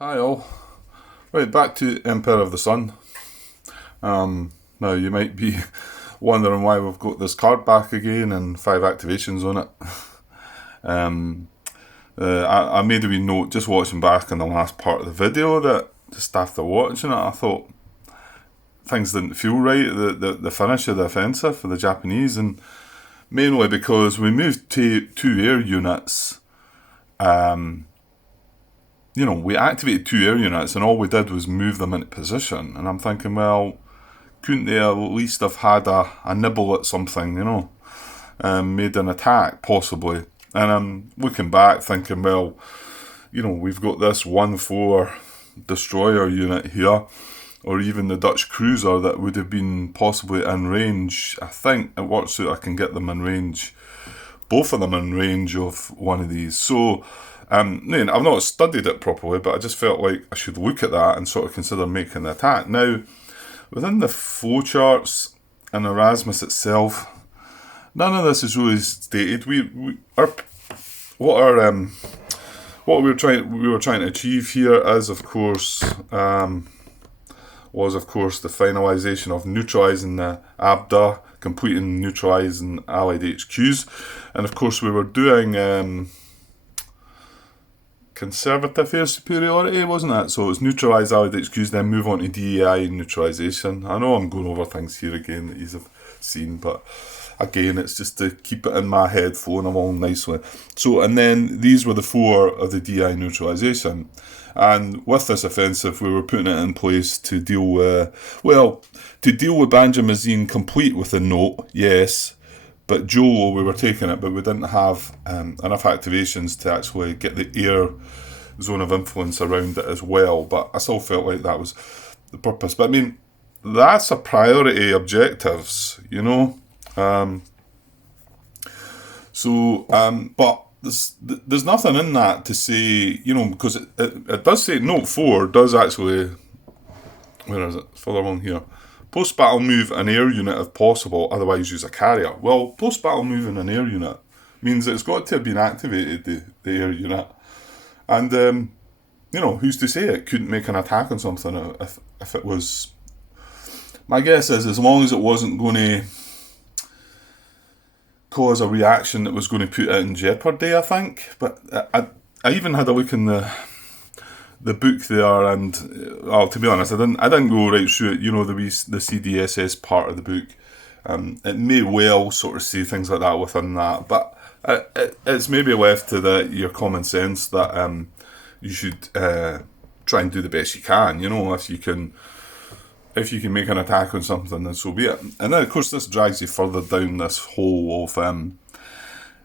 Hi all. Right, back to Empire of the Sun. Now you might be wondering why we've got this card back again and 5 activations on it. Um, I made a wee note just watching back on the last part of the video that just after watching it I thought things didn't feel right, the finish of the offensive for the Japanese, and mainly because we moved to 2 air units. We activated 2 air units and all we did was move them into position. And I'm thinking, well, couldn't they at least have had a nibble at something, made an attack, possibly? And I'm looking back thinking, well, we've got this 1-4 destroyer unit here, or even the Dutch cruiser that would have been possibly in range. I think it works out I can get them in range, both of them in range of one of these. So, I've not studied it properly, but I just felt like I should look at that and sort of consider making the attack. Now, within the flowcharts and Erasmus itself, none of this is really stated. What we were trying to achieve here is, of course, the finalisation of neutralising the ABDA, completing neutralising Allied HQs, and of course we were doing conservative air superiority, wasn't it? So it's neutralise Allied HQs, then move on to DEI neutralisation. I know I'm going over things here again that you've seen, but again, it's just to keep it in my head flowing along nicely. So, and then these were the 4 of the DI neutralisation. And with this offensive, we were putting it in place to deal with, Banjarmasin complete with a note, yes. But Jolo, we were taking it, but we didn't have enough activations to actually get the air zone of influence around it as well. But I still felt like that was the purpose. But I mean, that's a priority objectives, But there's nothing in that to say, because it does say Note 4 does actually, where is it? Further along here. Post-battle move an air unit if possible, otherwise use a carrier. Well, post-battle move in an air unit means that it's got to have been activated, the air unit. And, who's to say it couldn't make an attack on something if it was... My guess is as long as it wasn't going to cause a reaction that was going to put it in jeopardy, I think. But I even had a look in the book there, and to be honest, I didn't go right through it. The CDSS part of the book. It may well sort of say things like that within that, but it's maybe left to your common sense that you should try and do the best you can. If you can make an attack on something, then so be it. And then, of course, this drags you further down this hole of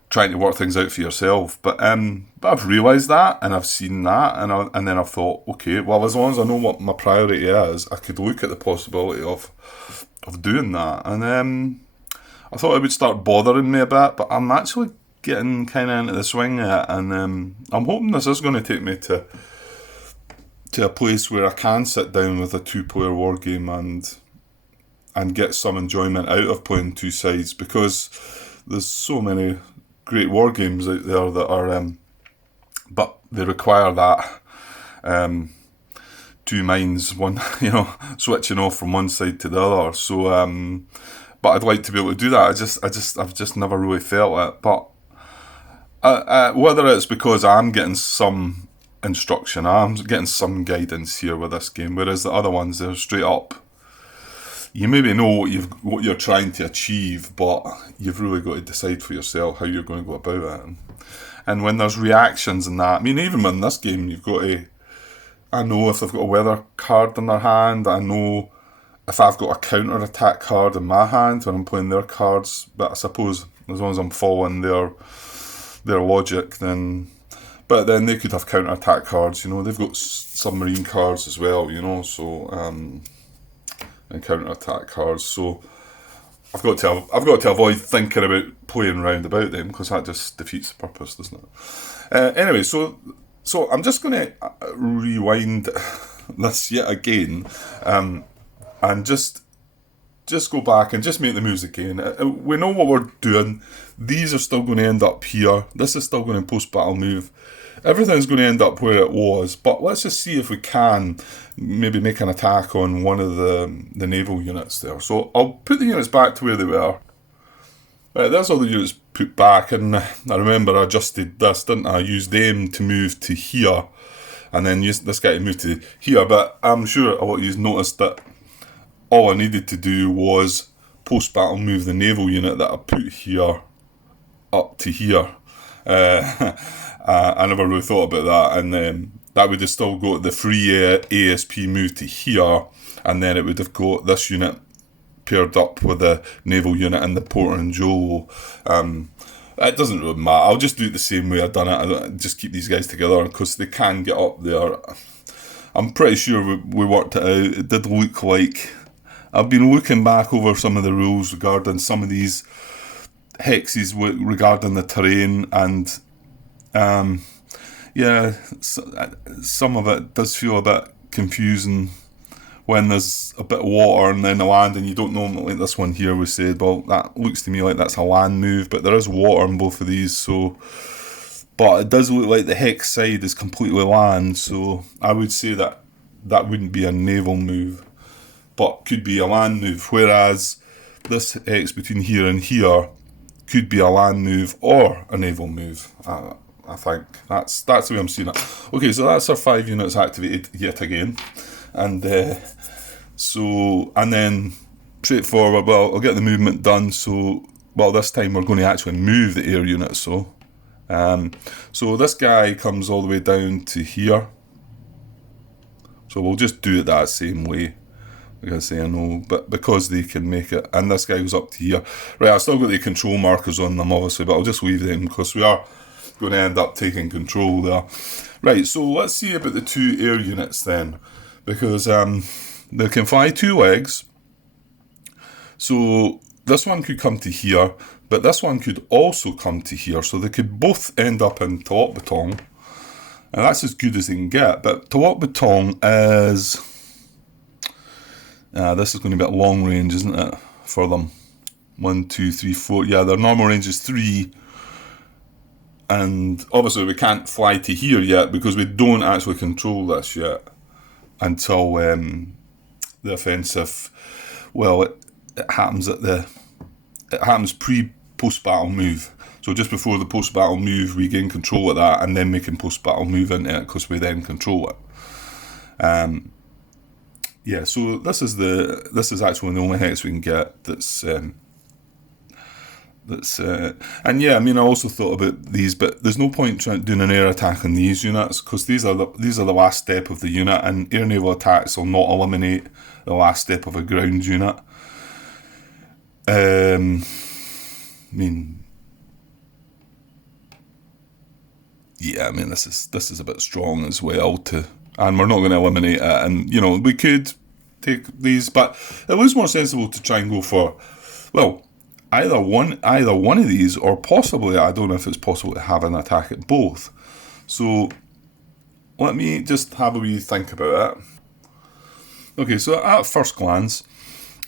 trying to work things out for yourself. But I've realised that, and I've seen that, and then I've thought, okay, well, as long as I know what my priority is, I could look at the possibility of doing that. And I thought it would start bothering me a bit, but I'm actually getting kind of into the swing of it, and I'm hoping this is going to take me to a place where I can sit down with a 2-player war game and get some enjoyment out of playing 2 sides, because there's so many great war games out there that are but they require that 2 minds, one switching off from one side to the other. So but I'd like to be able to do that. I've just never really felt it. But whether it's because I'm getting some instruction, I'm getting some guidance here with this game, whereas the other ones, they're straight up. You maybe know what you're trying to achieve, but you've really got to decide for yourself how you're going to go about it. And when there's reactions and that, I mean, even in this game, you've got to... I know if they've got a weather card in their hand, I know if I've got a counter-attack card in my hand when I'm playing their cards, but I suppose as long as I'm following their logic, then... But then they could have counter-attack cards, they've got submarine cards as well, so... and counter-attack cards, so I've got to avoid thinking about playing round about them, because that just defeats the purpose, doesn't it? Anyway, so I'm just going to rewind this yet again, and just go back and just make the moves again. We know what we're doing. These are still going to end up here. This is still going to post-battle move everything's going to end up where it was, but let's just see if we can maybe make an attack on one of the naval units there. So I'll put the units back to where they were. Right, there's all the units put back, and I remember I adjusted this, didn't I? I used them to move to here, and then used this guy to move to here, but I'm sure a lot of you noticed that all I needed to do was post-battle move the naval unit that I put here up to here. I never really thought about that, and that would have still got the free ASP move to here, and then it would have got this unit paired up with the naval unit and the Porter and Joe. It doesn't really matter. I'll just do it the same way I've done it. I don't, just keep these guys together because they can get up there. I'm pretty sure we worked it out. It did look like... I've been looking back over some of the rules regarding some of these hexes regarding the terrain, and yeah, some of it does feel a bit confusing when there's a bit of water and then the land, and you don't know, like this one here we said, well, that looks to me like that's a land move, but there is water in both of these, so... But it does look like the hex side is completely land, so I would say that that wouldn't be a naval move, but could be a land move, whereas this hex between here and here could be a land move or a naval move. I think that's the way I'm seeing it. Okay, so that's our 5 units activated yet again, and and then straightforward. Well, I'll get the movement done. So, well, this time we're going to actually move the air unit. So this guy comes all the way down to here. So we'll just do it that same way. Like I say, I know, but because they can make it, and this guy goes up to here. Right, I've still got the control markers on them, obviously, but I'll just leave them because we are going to end up taking control there. Right, so let's see about the 2 air units then, because they can fly 2 legs. So this one could come to here, but this one could also come to here, so they could both end up in Tawak Batong, and that's as good as they can get. But Tawak Batong is... this is going to be at long range, isn't it, for them? 1, 2, 3, 4. Yeah, their normal range is 3. And obviously we can't fly to here yet because we don't actually control this yet until the offensive. Well, it happens it happens post-battle move. So just before the post-battle move, we gain control of that, and then we can post-battle move into it because we then control it. Yeah, so this is actually the only hex we can get that's and yeah, I mean, I also thought about these, but there's no point doing an air attack on these units because these are the last step of the unit, and air naval attacks will not eliminate the last step of a ground unit. I mean, yeah, I mean, this is a bit strong as well and we're not going to eliminate it, and you know, we could take these, but it was more sensible to try and go for, well, either one of these, or possibly, I don't know if it's possible to have an attack at both. So let me just have a wee think about it. Okay, so at first glance,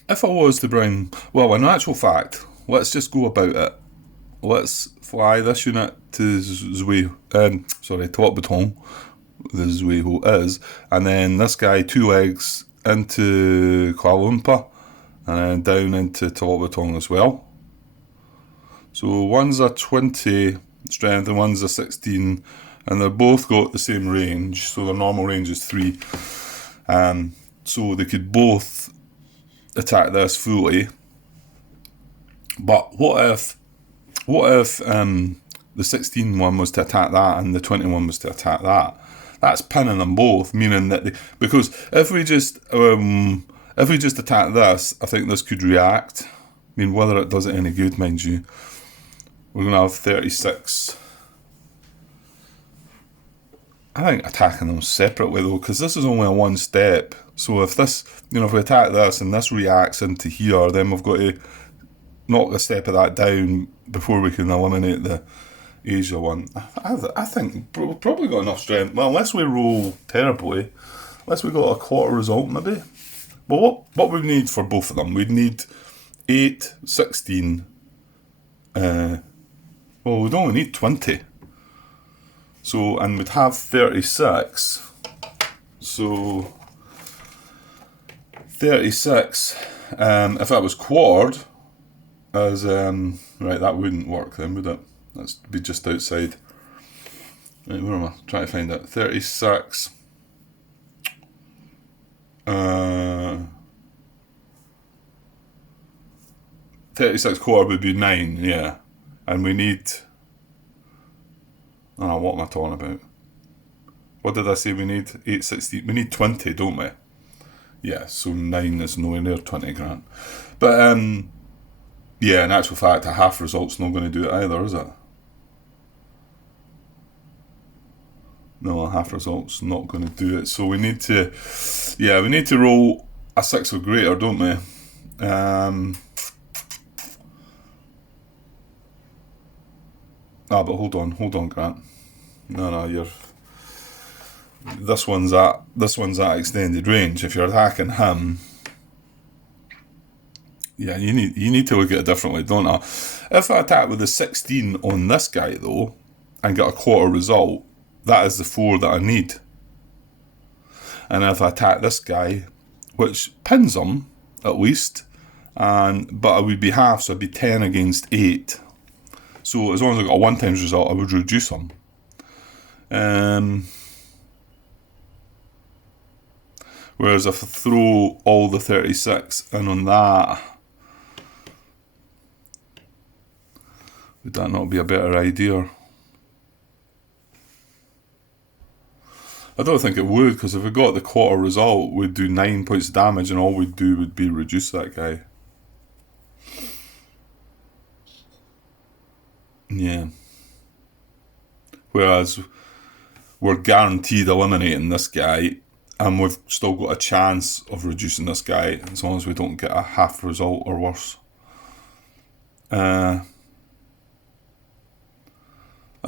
if I was to bring, well, in actual fact, let's just go about it. Let's fly this unit to Tawak Batong, the Zueho is, and then this guy 2 legs into Kuala Lumpur, and then down into Tawak Batong as well. So one's a 20 strength and one's a 16, and they're both got the same range, so their normal range is 3. So they could both attack this fully. But what if the 16 one was to attack that and the 21 was to attack that? That's pinning them both, meaning that because if we just attack this, I think this could react. I mean, whether it does it any good, mind you. We're going to have 36. I think attacking them separately though, because this is only a 1 step. So if this, if we attack this and this reacts into here, then we've got to knock a step of that down before we can eliminate the Asia one. I think we've probably got enough strength. Well, unless we roll terribly, unless we got a quarter result maybe. But what we need for both of them, we'd need 8, 16. Well, we'd only need 20. So, and we'd have 36. So 36, if that was quad, as, right, that wouldn't work then, would it? That's be just outside. Right, where am I? Trying to find it. 36. 36 quad would be 9, yeah. And we need... Oh, what am I talking about? What did I say we need? 860. We need 20, don't we? Yeah, so 9 is nowhere near 20 grand. But, yeah, in actual fact, a half result's not going to do it either, is it? No, a half result's not going to do it. So we need to... Yeah, we need to roll a 6 or greater, don't we? But hold on, Grant. No, you're... This one's at extended range. If you're attacking him, yeah, you need to look at it differently, don't I? If I attack with a 16 on this guy though, and get a quarter result, that is the 4 that I need. And if I attack this guy, which pins him at least, but I would be half, so I'd be 10 against 8. So as long as I got a 1 times result, I would reduce him. Whereas if I throw all the 36 in on that, would that not be a better idea? I don't think it would, because if we got the quarter result, we'd do 9 points of damage, and all we'd do would be reduce that guy. Yeah. Whereas we're guaranteed eliminating this guy, and we've still got a chance of reducing this guy as long as we don't get a half result or worse. I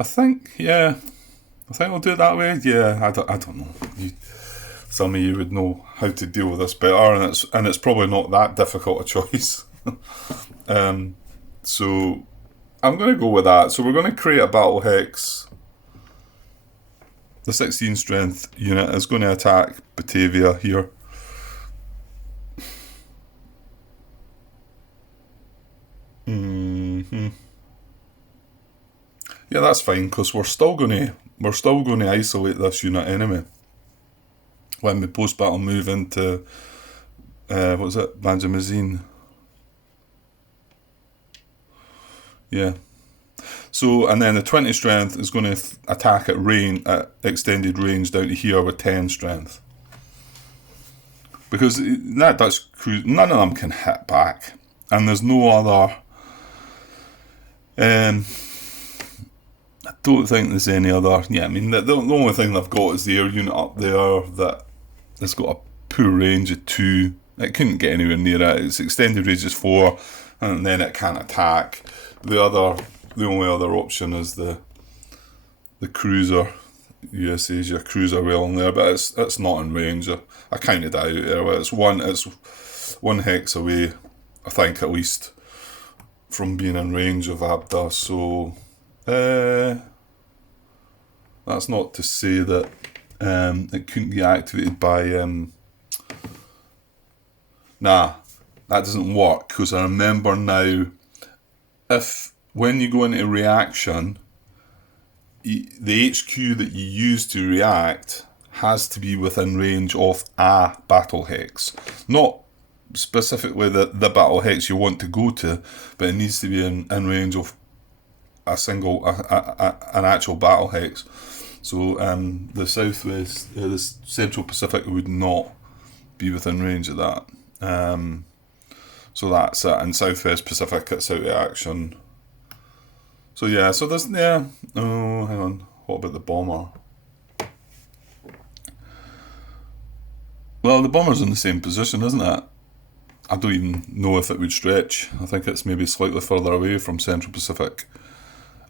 think we'll do it that way. Yeah, I don't know. Some of you would know how to deal with this better, and it's probably not that difficult a choice. So I'm going to go with that. So we're going to create a battle hex. The 16 strength unit is going to attack Batavia here. Yeah, that's fine, because we're still going to isolate this unit anyway. When we post battle move into what was it, Banjamazine. Yeah. So, and then the 20 strength is going to attack at extended range down to here with 10 strength. Because that Dutch cruise, none of them can hit back. And there's no other... I don't think there's any other... Yeah, I mean, the only thing they've got is the air unit up there that has got a poor range of 2. It couldn't get anywhere near it. Its extended range is 4, and then it can't attack. The only other option is the cruiser, US Asia cruiser well in there, but it's not in range. I counted out there. It's one hex away, I think, at least, from being in range of Abda. So that's not to say that it couldn't get activated by. Nah, that doesn't work, because I remember now, when you go into reaction, the HQ that you use to react has to be within range of a battle hex. Not specifically the battle hex you want to go to, but it needs to be in range of an actual battle hex. So the Southwest, the Central Pacific would not be within range of that. So that's it. And Southwest Pacific, it's out of action. So yeah, so there's, yeah, oh, hang on, what about the bomber? Well, the bomber's in the same position, isn't it? I don't even know if it would stretch. I think it's maybe slightly further away from Central Pacific.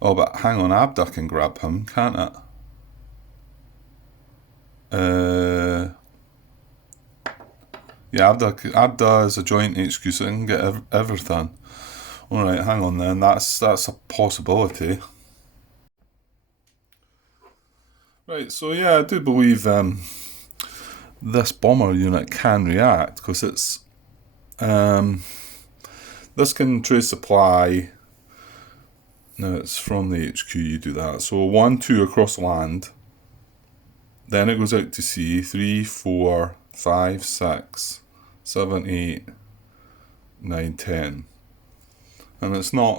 Oh, but hang on, Abda can grab him, can't it? Yeah, Abda is a joint HQ, so it can get everything. Alright, hang on then, that's a possibility. Right, so yeah, I do believe this bomber unit can react because this can trace supply. Now it's from the HQ you do that. So 1, 2 across land. Then it goes out to sea. 3, 4, 5, 6, 7, 8, 9, 10. And that's not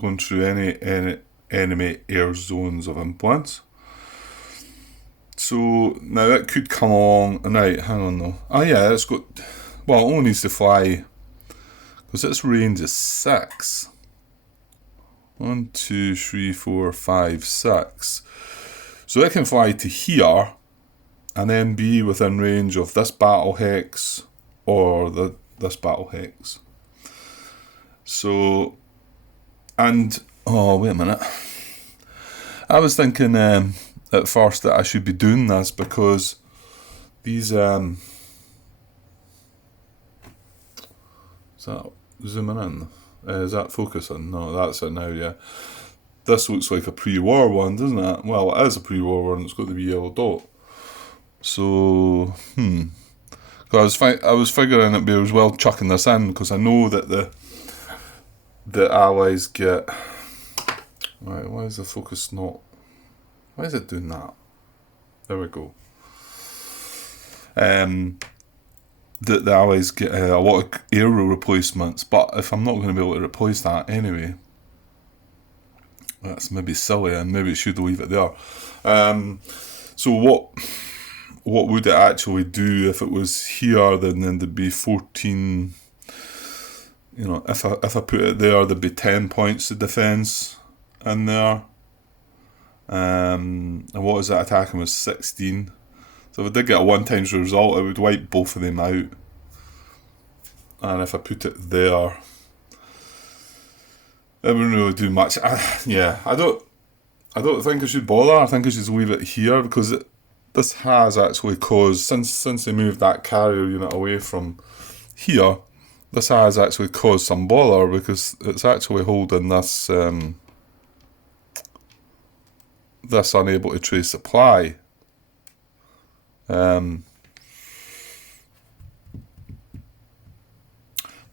going through any enemy air zones of influence. So now it could come along. Right, hang on though. Oh yeah, it's got. Well, it only needs to fly because its range is 6. 1, 2, 3, 4, 5, 6. So it can fly to here and then be within range of this battle hex or this battle hex. So, and oh wait a minute, I was thinking at first that I should be doing this because these is that zooming in? Is that focusing? No, that's it now, yeah. This looks like a pre-war one, doesn't it? Well, it is a pre-war one, it's got the wee yellow dot. So, because I was figuring it'd be as well chucking this in, because I know that the Allies get... Right, why is the focus not... Why is it doing that? There we go. The Allies get a lot of aero replacements, but if I'm not going to be able to replace that anyway, that's maybe silly, and maybe it should leave it there. So what would it actually do if it was here? Then there'd be 14. You know, if I put it there, there'd be 10 points of defence in there. And what was that attacking was 16. So if I did get a 1 times result, I would wipe both of them out. And if I put it there, it wouldn't really do much. I don't think I should bother. I think I should leave it here because this has actually caused, since they moved that carrier unit away from here, this has actually caused some bother because it's actually holding this this unable to trace supply.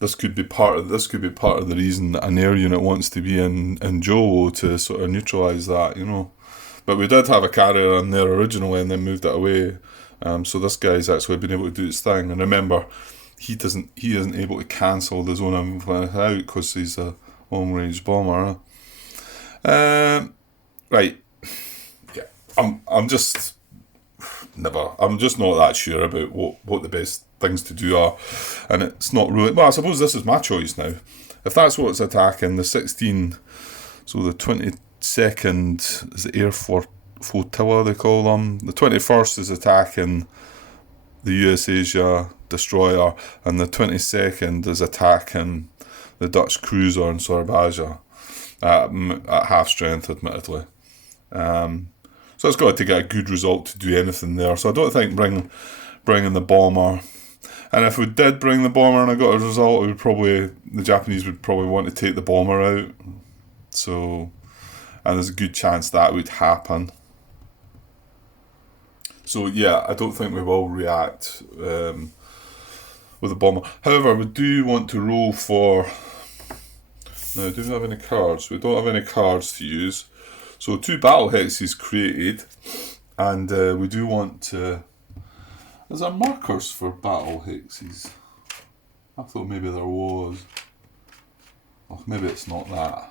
This could be part of the reason that an air unit wants to be in Jolo to sort of neutralise that, you know. But we did have a carrier in there originally and then moved it away. So this guy's actually been able to do its thing. And remember, he isn't able to cancel the zone influence out because he's a long range bomber. Right. Yeah. I'm just not that sure about what the best things to do are, and it's not really. Well, I suppose this is my choice now. If that's what it's attacking, the 16, so the 22nd is the air flotilla they call them. The 21st is attacking the US Asia destroyer, and the 22nd is attacking the Dutch cruiser in Sorbaja at half strength, admittedly. So it's got to get a good result to do anything there. So I don't think bringing the bomber, and if we did bring the bomber and I got a result, the Japanese would probably want to take the bomber out. So, and there's a good chance that would happen. So yeah, I don't think we will react with the bomber. However, we do want to roll for... No, we don't have any cards. We don't have any cards to use. So 2 battle hexes created, and we do want to... Is there markers for battle hexes? I thought maybe there was. Oh, maybe it's not that.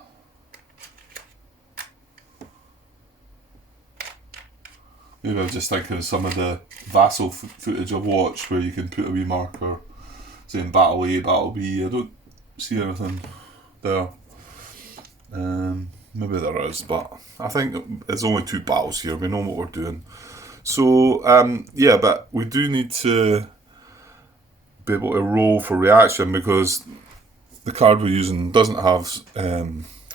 Maybe I was just thinking of some of the Vassal footage I've watched where you can put a wee marker saying Battle A, Battle B. I don't see anything there. Maybe there is, but I think there's only 2 battles here. We know what we're doing. So, yeah, but we do need to be able to roll for reaction because the card we're using doesn't have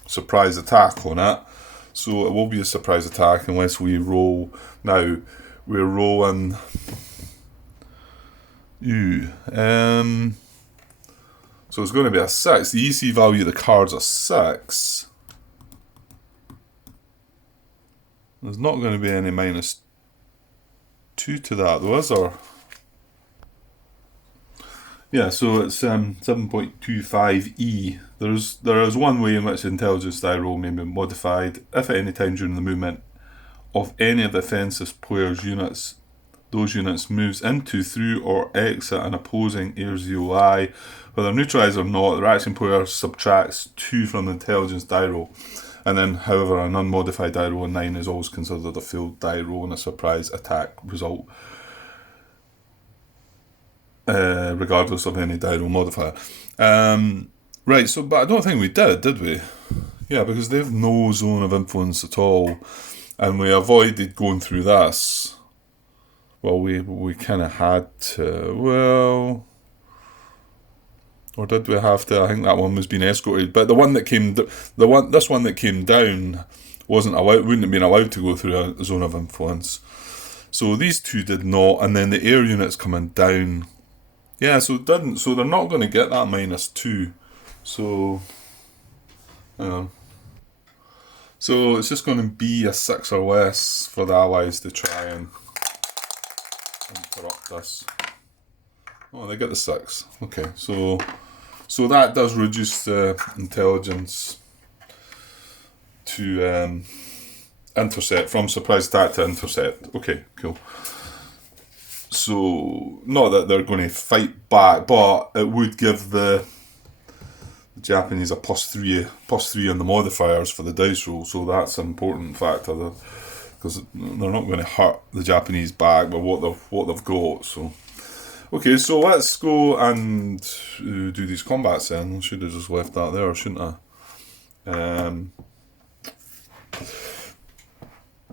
surprise attack on it. So it will be a surprise attack unless we roll. Now, we're rolling... So it's going to be a 6. The EC value of the cards are 6. There's not going to be any 2 to that though, is there? Yeah, so it's 7.25e. There is one way in which the intelligence die roll may be modified if at any time during the movement of any of the offensive player's units, those units moves into, through, or exit an opposing air ZOI. Whether neutralised or not, the reaction player subtracts 2 from the intelligence die roll. And then, however, an unmodified die roll in 9 is always considered a failed die roll and a surprise attack result, regardless of any die roll modifier. Right, so, but I don't think we did we? Yeah, because they have no zone of influence at all, and we avoided going through this. Well, we kind of had to, well, or did we have to? I think that one was being escorted, but the one that came, this one that came down wouldn't have been allowed to go through a zone of influence. So these 2 did not, and then the air units coming down. Yeah, so it didn't. So they're not going to get that -2. So, so it's just going to be a 6 or less for the Allies to try and interrupt us. Oh, they get the 6. Okay, so that does reduce the intelligence to intercept, from surprise attack to intercept. Okay, cool. So, not that they're going to fight back, but it would give the Japanese a +3 on the modifiers for the dice roll, so that's an important factor, because they're not going to hurt the Japanese back with what they've got. So, okay, so let's go and do these combats then. I should have just left that there, shouldn't I?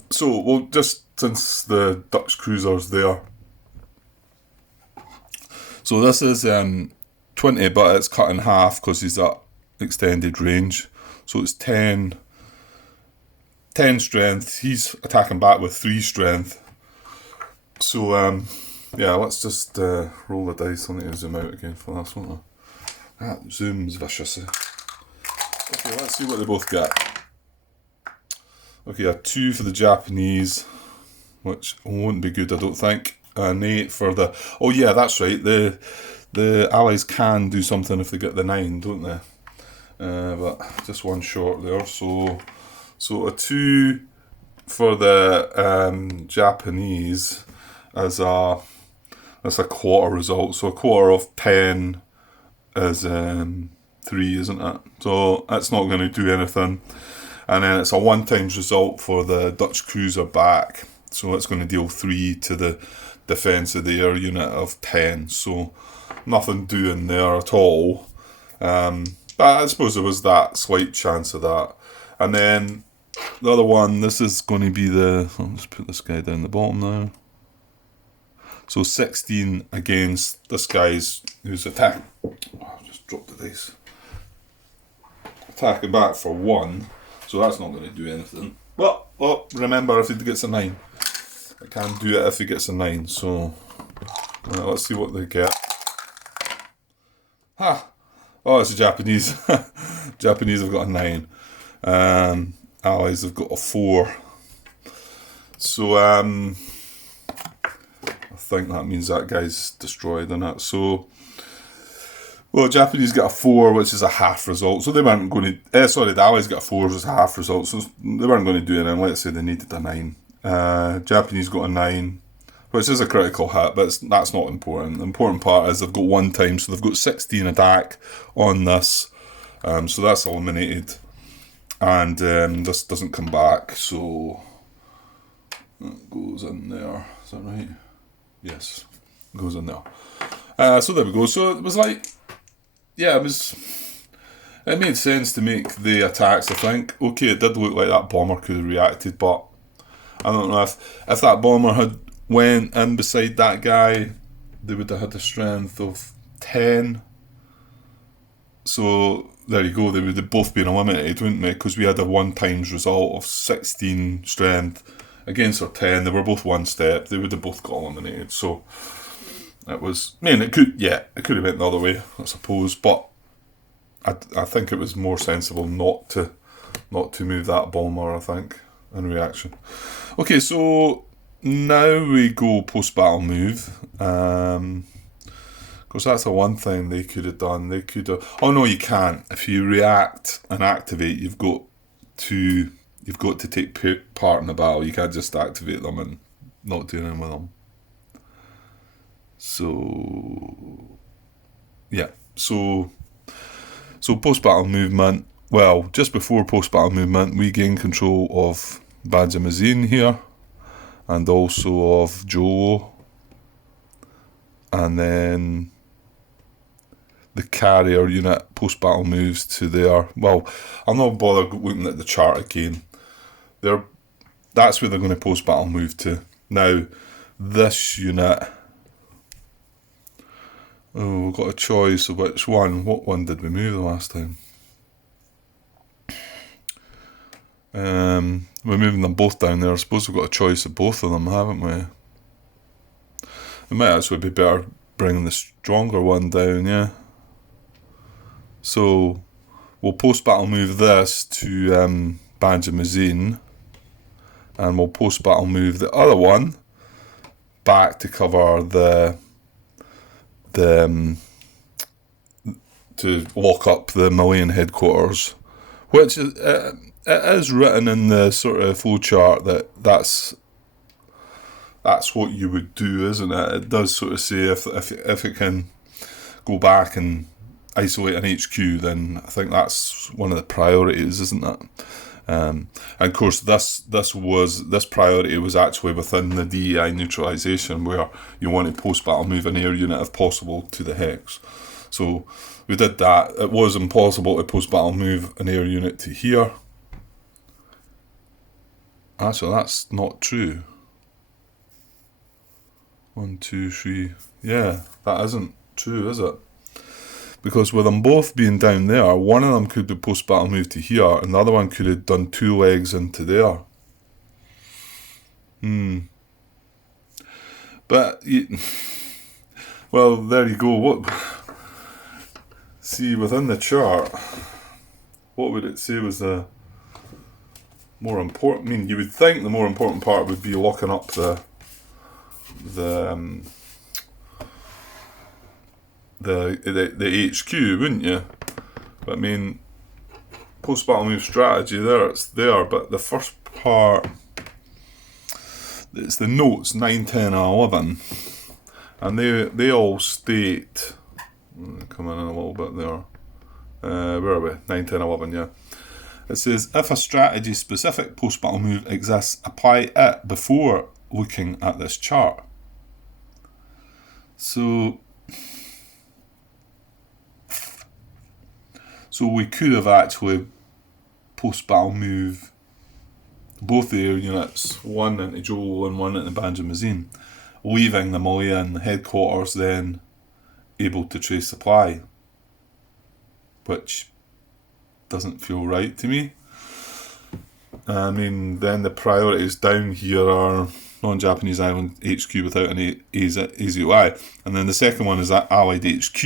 So, well, just since the Dutch cruiser's there. So this is 20, but it's cut in half because he's at extended range. So it's 10 strength. He's attacking back with 3 strength. So, yeah, let's just roll the dice. I need to zoom out again for this, won't I? That zooms viciously. Okay, let's see what they both get. Okay, a 2 for the Japanese, which won't be good, I don't think. An 8 for the... Oh yeah, that's right. The Allies can do something if they get the 9, don't they? But just one short there. So a 2 for the Japanese as a quarter result. So a quarter of 10 is 3, isn't it? So that's not going to do anything. And then it's a 1 times result for the Dutch cruiser back. So it's going to deal 3 to the defence of the air unit of 10. So nothing doing there at all. But I suppose there was that slight chance of that. And then the other one, this is going to be the... Let's put this guy down the bottom now. So 16 against this guy's who's attacking. Oh, I just dropped the dice. Attacking back for 1. So that's not going to do anything. But, well, remember, if he gets a 9. I can do it if he gets a 9. So, let's see what they get. Ha! Oh, it's the Japanese. Japanese have got a 9. Allies have got a 4. So, I think that means that guy's destroyed, innit? So, well, Japanese get a 4, which is a half result. So they weren't going to... the Allies got a 4, which is a half result. So they weren't going to do anything. Let's say they needed a 9. Japanese got a 9, which is a critical hit, but that's not important. The important part is they've got 1 time, so they've got 16 attack on this. So that's eliminated. And this doesn't come back, so that goes in there. Is that right? Yes, it goes in there. So there we go. So it was like, yeah, it made sense to make the attacks, I think. Okay, it did look like that bomber could have reacted, but I don't know if that bomber had went in beside that guy, they would have had a strength of 10. So there you go, they would have both been eliminated, wouldn't they? Because we had a 1 times result of 16 strength against our 10. They were both 1 step. They would have both got eliminated. So it was... I mean, it could have went the other way, I suppose. But I think it was more sensible not to move that bomber, I think, in reaction. Okay, so now we go post-battle move. Because that's the one thing they could have done. They could have... Oh, no, you can't. If you react and activate, you've got to take part in the battle. You can't just activate them and not do anything with them. So... yeah. So post-battle movement... Well, just before post-battle movement, we gain control of Bajamazine here. And also of Joe. And then... the carrier unit post-battle moves to there. Well, I'm not bothered looking at the chart again. That's where they're going to post-battle move to. Now, this unit... oh, we've got a choice of which one. What one did we move the last time? We're moving them both down there. I suppose we've got a choice of both of them, haven't we? It might actually be better bringing the stronger one down, yeah. So, we'll post-battle move this to Bajamazine, and we'll post-battle move the other one back to cover to lock up the Malayan headquarters, which is, it is written in the sort of flowchart that's what you would do, isn't it? It does sort of say if it can go back and isolate an HQ, then I think that's one of the priorities, isn't it? And of course, this priority was actually within the DEI neutralisation, where you want to post-battle move an air unit if possible to the hex. So we did that. It was impossible to post-battle move an air unit to here. Actually, that's not true. 1, 2, 3. Yeah, that isn't true, is it? Because with them both being down there, one of them could be post-battle move to here, and the other one could have done 2 legs into there. But, well, there you go. See, within the chart, what would it say was the more important? I mean, you would think the more important part would be locking up the HQ, wouldn't you? But I mean, post-battle move strategy, it's there, but the first part, it's the notes 9, 10 and 11, and they all state, come in a little bit there, where are we? 9, 10, 11, yeah. It says, if a strategy-specific post-battle move exists, apply it before looking at this chart. So we could have actually post-battle move both the air units, one into Joel and one into Bajamazine, leaving the Malayan headquarters then able to trace supply, which doesn't feel right to me. I mean, then the priorities down here are non-Japanese island HQ without any AZOI. And then the second one is that Allied HQ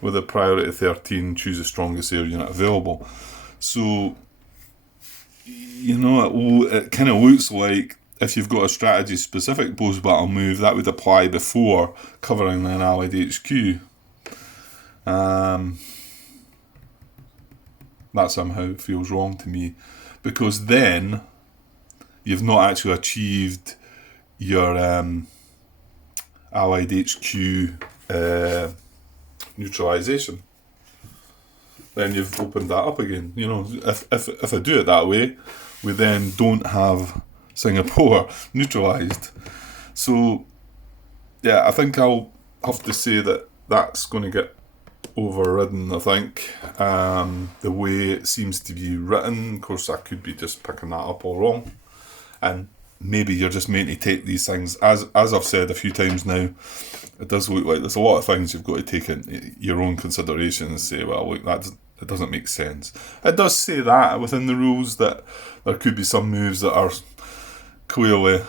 with a priority 13, choose the strongest air unit available. So, you know, it kind of looks like if you've got a strategy-specific post-battle move, that would apply before covering an Allied HQ. That somehow feels wrong to me, because then you've not actually achieved your Allied HQ neutralisation. Then you've opened that up again. You know, if I do it that way, we then don't have Singapore neutralised. So, yeah, I think I'll have to say that that's going to get overridden, I think, the way it seems to be written. Of course, I could be just picking that up all wrong, and maybe you're just meant to take these things, as I've said a few times now, it does look like there's a lot of things you've got to take into your own consideration and say, well, look, it doesn't make sense. It does say that within the rules, that there could be some moves that are clearly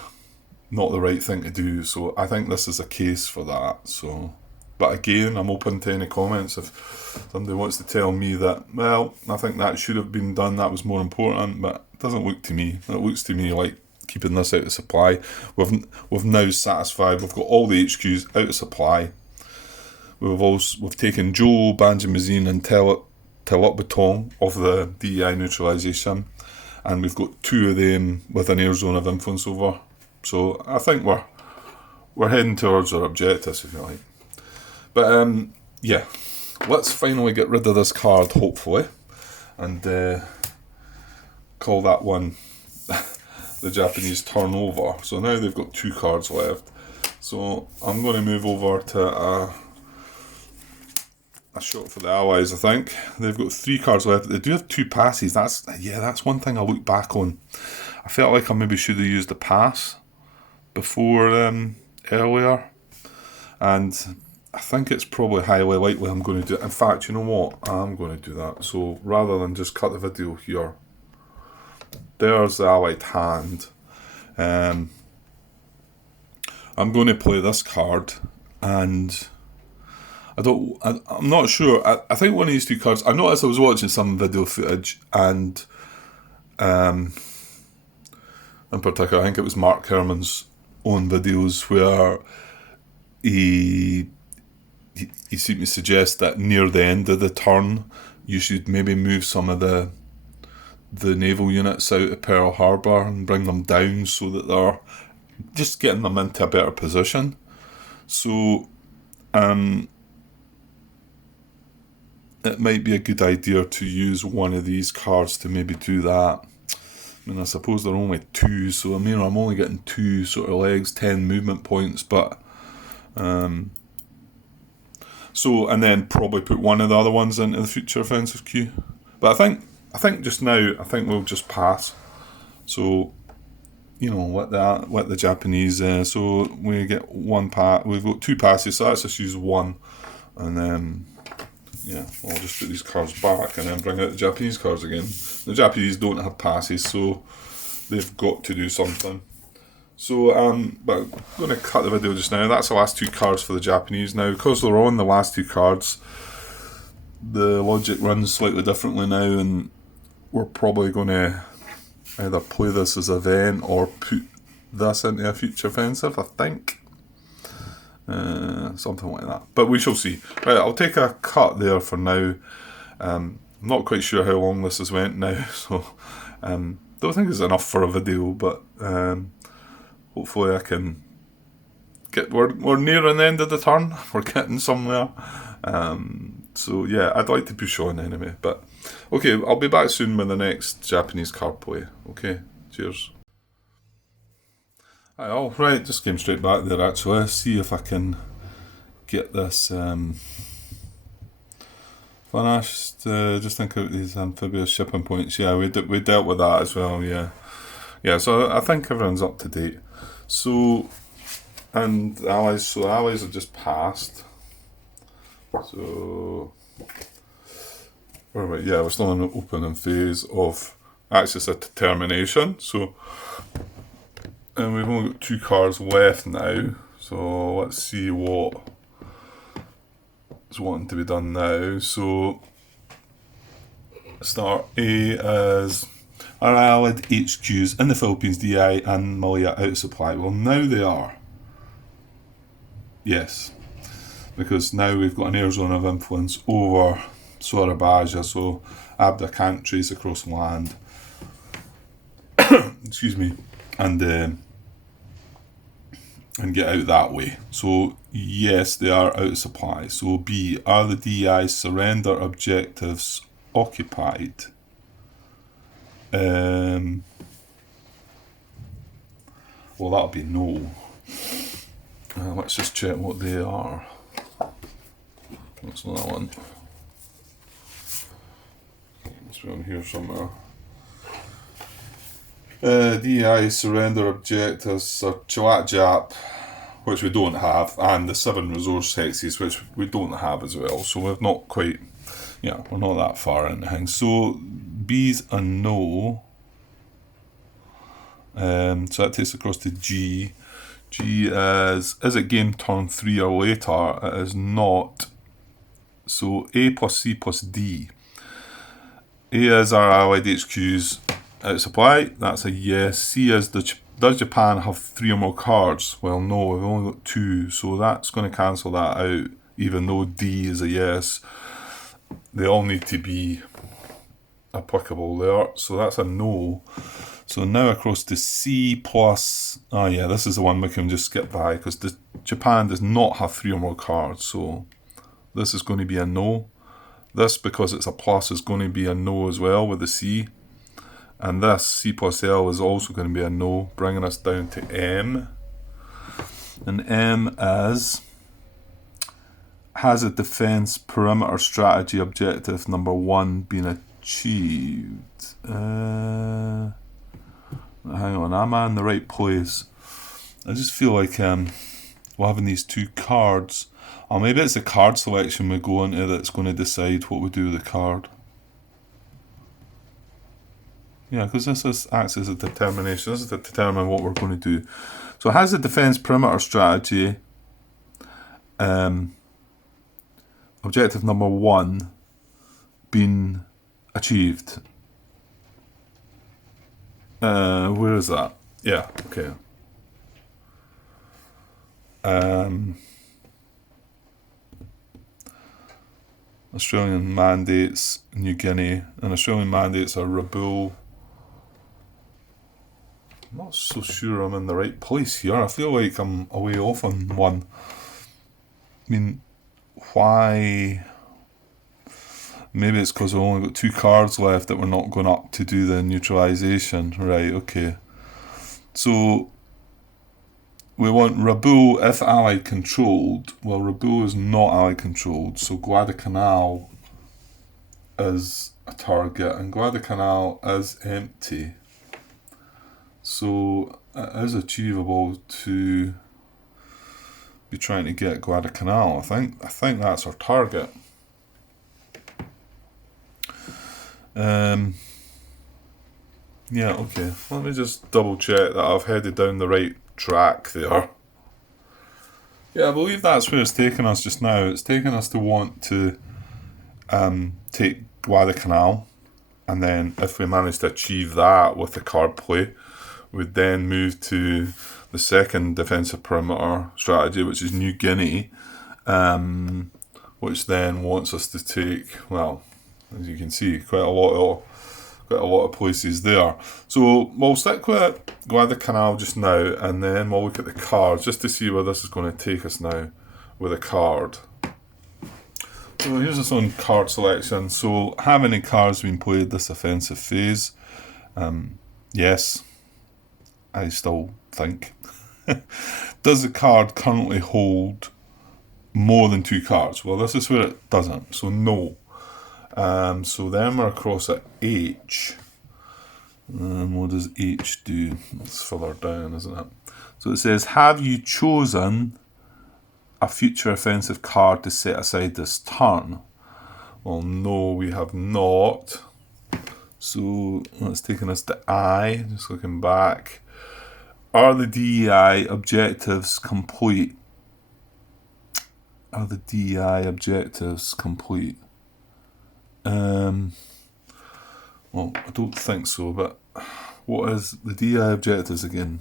not the right thing to do, so I think this is a case for that. So, but again, I'm open to any comments. If somebody wants to tell me that, well, I think that should have been done, that was more important, but it doesn't look to me. It looks to me like keeping this out of supply. We've now satisfied. We've got all the HQs out of supply. We've taken Joe, Banjamazine and Telot of the DEI neutralisation, and we've got 2 of them with an air zone of influence over. So I think we're heading towards our objectives, if you like. But yeah, let's finally get rid of this card, hopefully, and call that one the Japanese turnover. So now they've got 2 cards left. So I'm going to move over to a shot for the Allies. I think they've got 3 cards left. They do have 2 passes. That's one thing I look back on. I felt like I maybe should have used the pass before earlier, and I think it's probably highly likely I'm going to do it. In fact, you know what? I'm going to do that. So rather than just cut the video here, there's the Allied hand. I'm going to play this card, and I'm not sure. I think one of these 2 cards. I noticed I was watching some video footage, and in particular, I think it was Mark Herman's own videos where he seemed to suggest that near the end of the turn, you should maybe move some of the naval units out of Pearl Harbor and bring them down so that they're just getting them into a better position. So it might be a good idea to use one of these cards to maybe do that. I mean, I suppose they're only 2, so I mean, I'm only getting 2 sort of legs, 10 movement points, but so, and then probably put one of the other ones into the future offensive queue. But I think just now, I think we'll just pass. So, you know, let the Japanese. So we get 1 pass. We've got 2 passes, so let's just use 1, and then yeah, I'll just put these cards back and then bring out the Japanese cards again. The Japanese don't have passes, so they've got to do something. So, but I'm going to cut the video just now. That's the last 2 cards for the Japanese. Now, because they're on the last 2 cards, the logic runs slightly differently now, and we're probably going to either play this as a event or put this into a future offensive, I think. Something like that. But we shall see. Right, I'll take a cut there for now. I'm not quite sure how long this has went now, so don't think it's enough for a video, but hopefully I can get. We're nearing the end of the turn. We're getting somewhere. So yeah, I'd like to push on anyway. But okay, I'll be back soon with the next Japanese card play. Okay, cheers. All right, just came straight back there actually. See if I can get this finished. Just think of these amphibious shipping points. Yeah, we dealt with that as well. Yeah. So I think everyone's up to date. So and the allies. So the allies have just passed. So we're still in the opening phase of Axis of Determination. So. And we've only got 2 cards left now, so let's see what is wanting to be done now. So, start A is our allied HQs in the Philippines, DI and Malaya out of supply. Well, now they are. Yes, because now we've got an air zone of influence over Surabaya, so Abda can't trace across land. Excuse me. And get out that way. So yes, they are out of supply. So B, are the DI surrender objectives occupied? Well, that'll be no. Let's just check what they are. That's not that one. It's around here somewhere. DI surrender objectives are Chawat Jap, which we don't have, and the 7 resource hexes, which we don't have as well. So we're not quite, we're not that far into things. So B's a no. So that takes across to G. G is it game turn 3 or later? It is not. So A plus C plus D. A is our allied HQs out of supply. That's a yes. C is the does Japan have 3 or more cards? Well, no, we've only got 2, so that's going to cancel that out, even though D is a yes. They all need to be applicable there, so that's a no. So now across to C plus, yeah, this is the one we can just skip by, because Japan does not have 3 or more cards, so this is going to be a no. This, because it's a plus, is going to be a no as well with the C. And this, C plus L, is also going to be a no, bringing us down to M. And M is, has a defense perimeter strategy objective number 1 been achieved? Hang on, am I in the right place? I just feel like we're having these 2 cards. Or maybe it's the card selection we go into that's going to decide what we do with the card. Yeah, because this acts as a determination. This is to determine what we're going to do. So has the defense perimeter strategy objective number 1 been achieved? Where is that? Yeah, okay. Australian mandates, New Guinea, and Australian mandates are Rabaul. I'm not so sure I'm in the right place here. I feel like I'm away off on one. I mean, why? Maybe it's because I've only got 2 cards left that we're not going up to do the neutralisation. Right, okay. So we want Rabaul if Allied controlled. Well, Rabaul is not Allied controlled, so Guadalcanal is a target, and Guadalcanal is empty. So it is achievable to be trying to get Guadalcanal. I think that's our target. Yeah, okay. Let me just double check that I've headed down the right track there. Yeah, I believe that's where it's taken us just now. It's taken us to want to take Guadalcanal, and then if we manage to achieve that with the card play, we'd then move to the second defensive perimeter strategy, which is New Guinea, which then wants us to take, well, as you can see, quite a lot of places there. So we'll stick with Guadalcanal just now, and then we'll look at the cards just to see where this is going to take us now with a card. So here's this on card selection. So have any cards been played this offensive phase? Yes, I still think. Does the card currently hold more than 2 cards? Well, this is where it doesn't, so no. So then we're across at H. What does H do? It's further down, isn't it? So it says, have you chosen a future offensive card to set aside this turn? Well, no, we have not. So that's taking us to I, just looking back. Are the DEI objectives complete? Are the DEI objectives complete? Well, I don't think so, but what is the DI objectives again?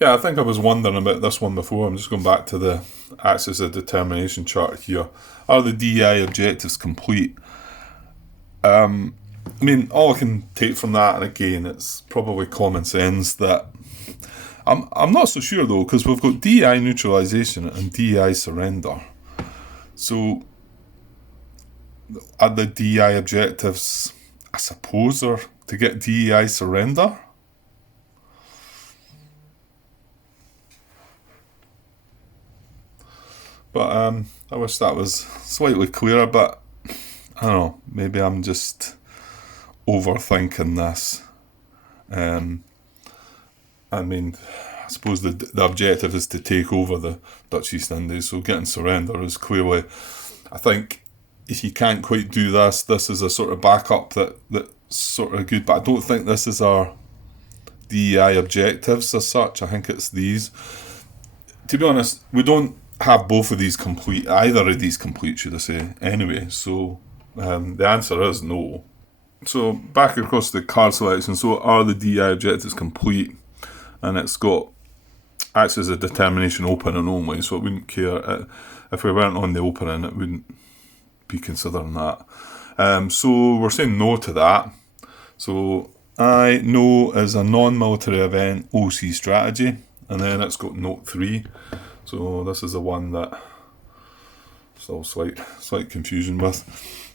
Yeah, I think I was wondering about this one before. I'm just going back to the axis of determination chart here. Are the DI objectives complete? I mean, all I can take from that, and again, it's probably common sense, that I'm not so sure though, because we've got DI neutralization and DI surrender. So are the DI objectives, I suppose, are to get DEI surrender? But I wish that was slightly clearer, but I don't know, maybe I'm just overthinking this. I mean, I suppose the objective is to take over the Dutch East Indies, so getting surrender is clearly, I think, if you can't quite do this, this is a sort of backup that's sort of good, but I don't think this is our DEI objectives as such. I think it's these. To be honest, we don't have both of these complete, either of these complete, should I say, anyway, so the answer is no. So back across the card selection. So are the DI objectives complete? And it's got acts as a determination open and only. So it wouldn't care if we weren't on the opening. It wouldn't be considering that. So we're saying no to that. So I no is a non-military event OC strategy, and then it's got note 3. So this is the one that still slight confusion with.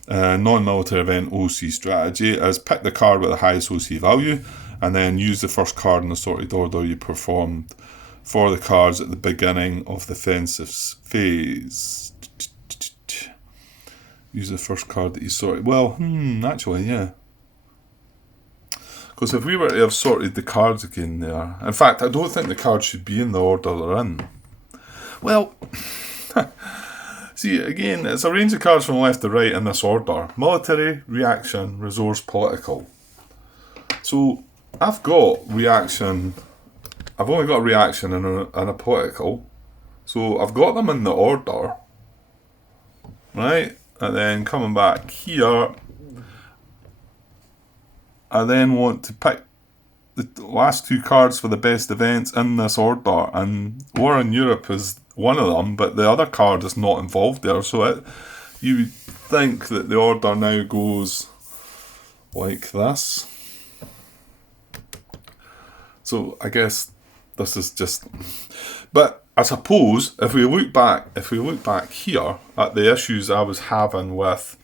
Non-military event OC strategy is pick the card with the highest OC value, and then use the first card in the sorted order you performed for the cards at the beginning of the offensive phase. Use the first card that you sorted. Well, actually, yeah. Because if we were to have sorted the cards again there... In fact, I don't think the cards should be in the order they're in. Well... See, again, it's a range of cards from left to right in this order. Military, reaction, resource, political. So, I've got reaction... I've only got a reaction and a political. So, I've got them in the order. Right? And then coming back here... I then want to pick the last 2 cards for the best events in this order, and War in Europe is one of them, but the other card is not involved there, so you would think that the order now goes like this. So I guess this is just... But I suppose if we look back here at the issues I was having with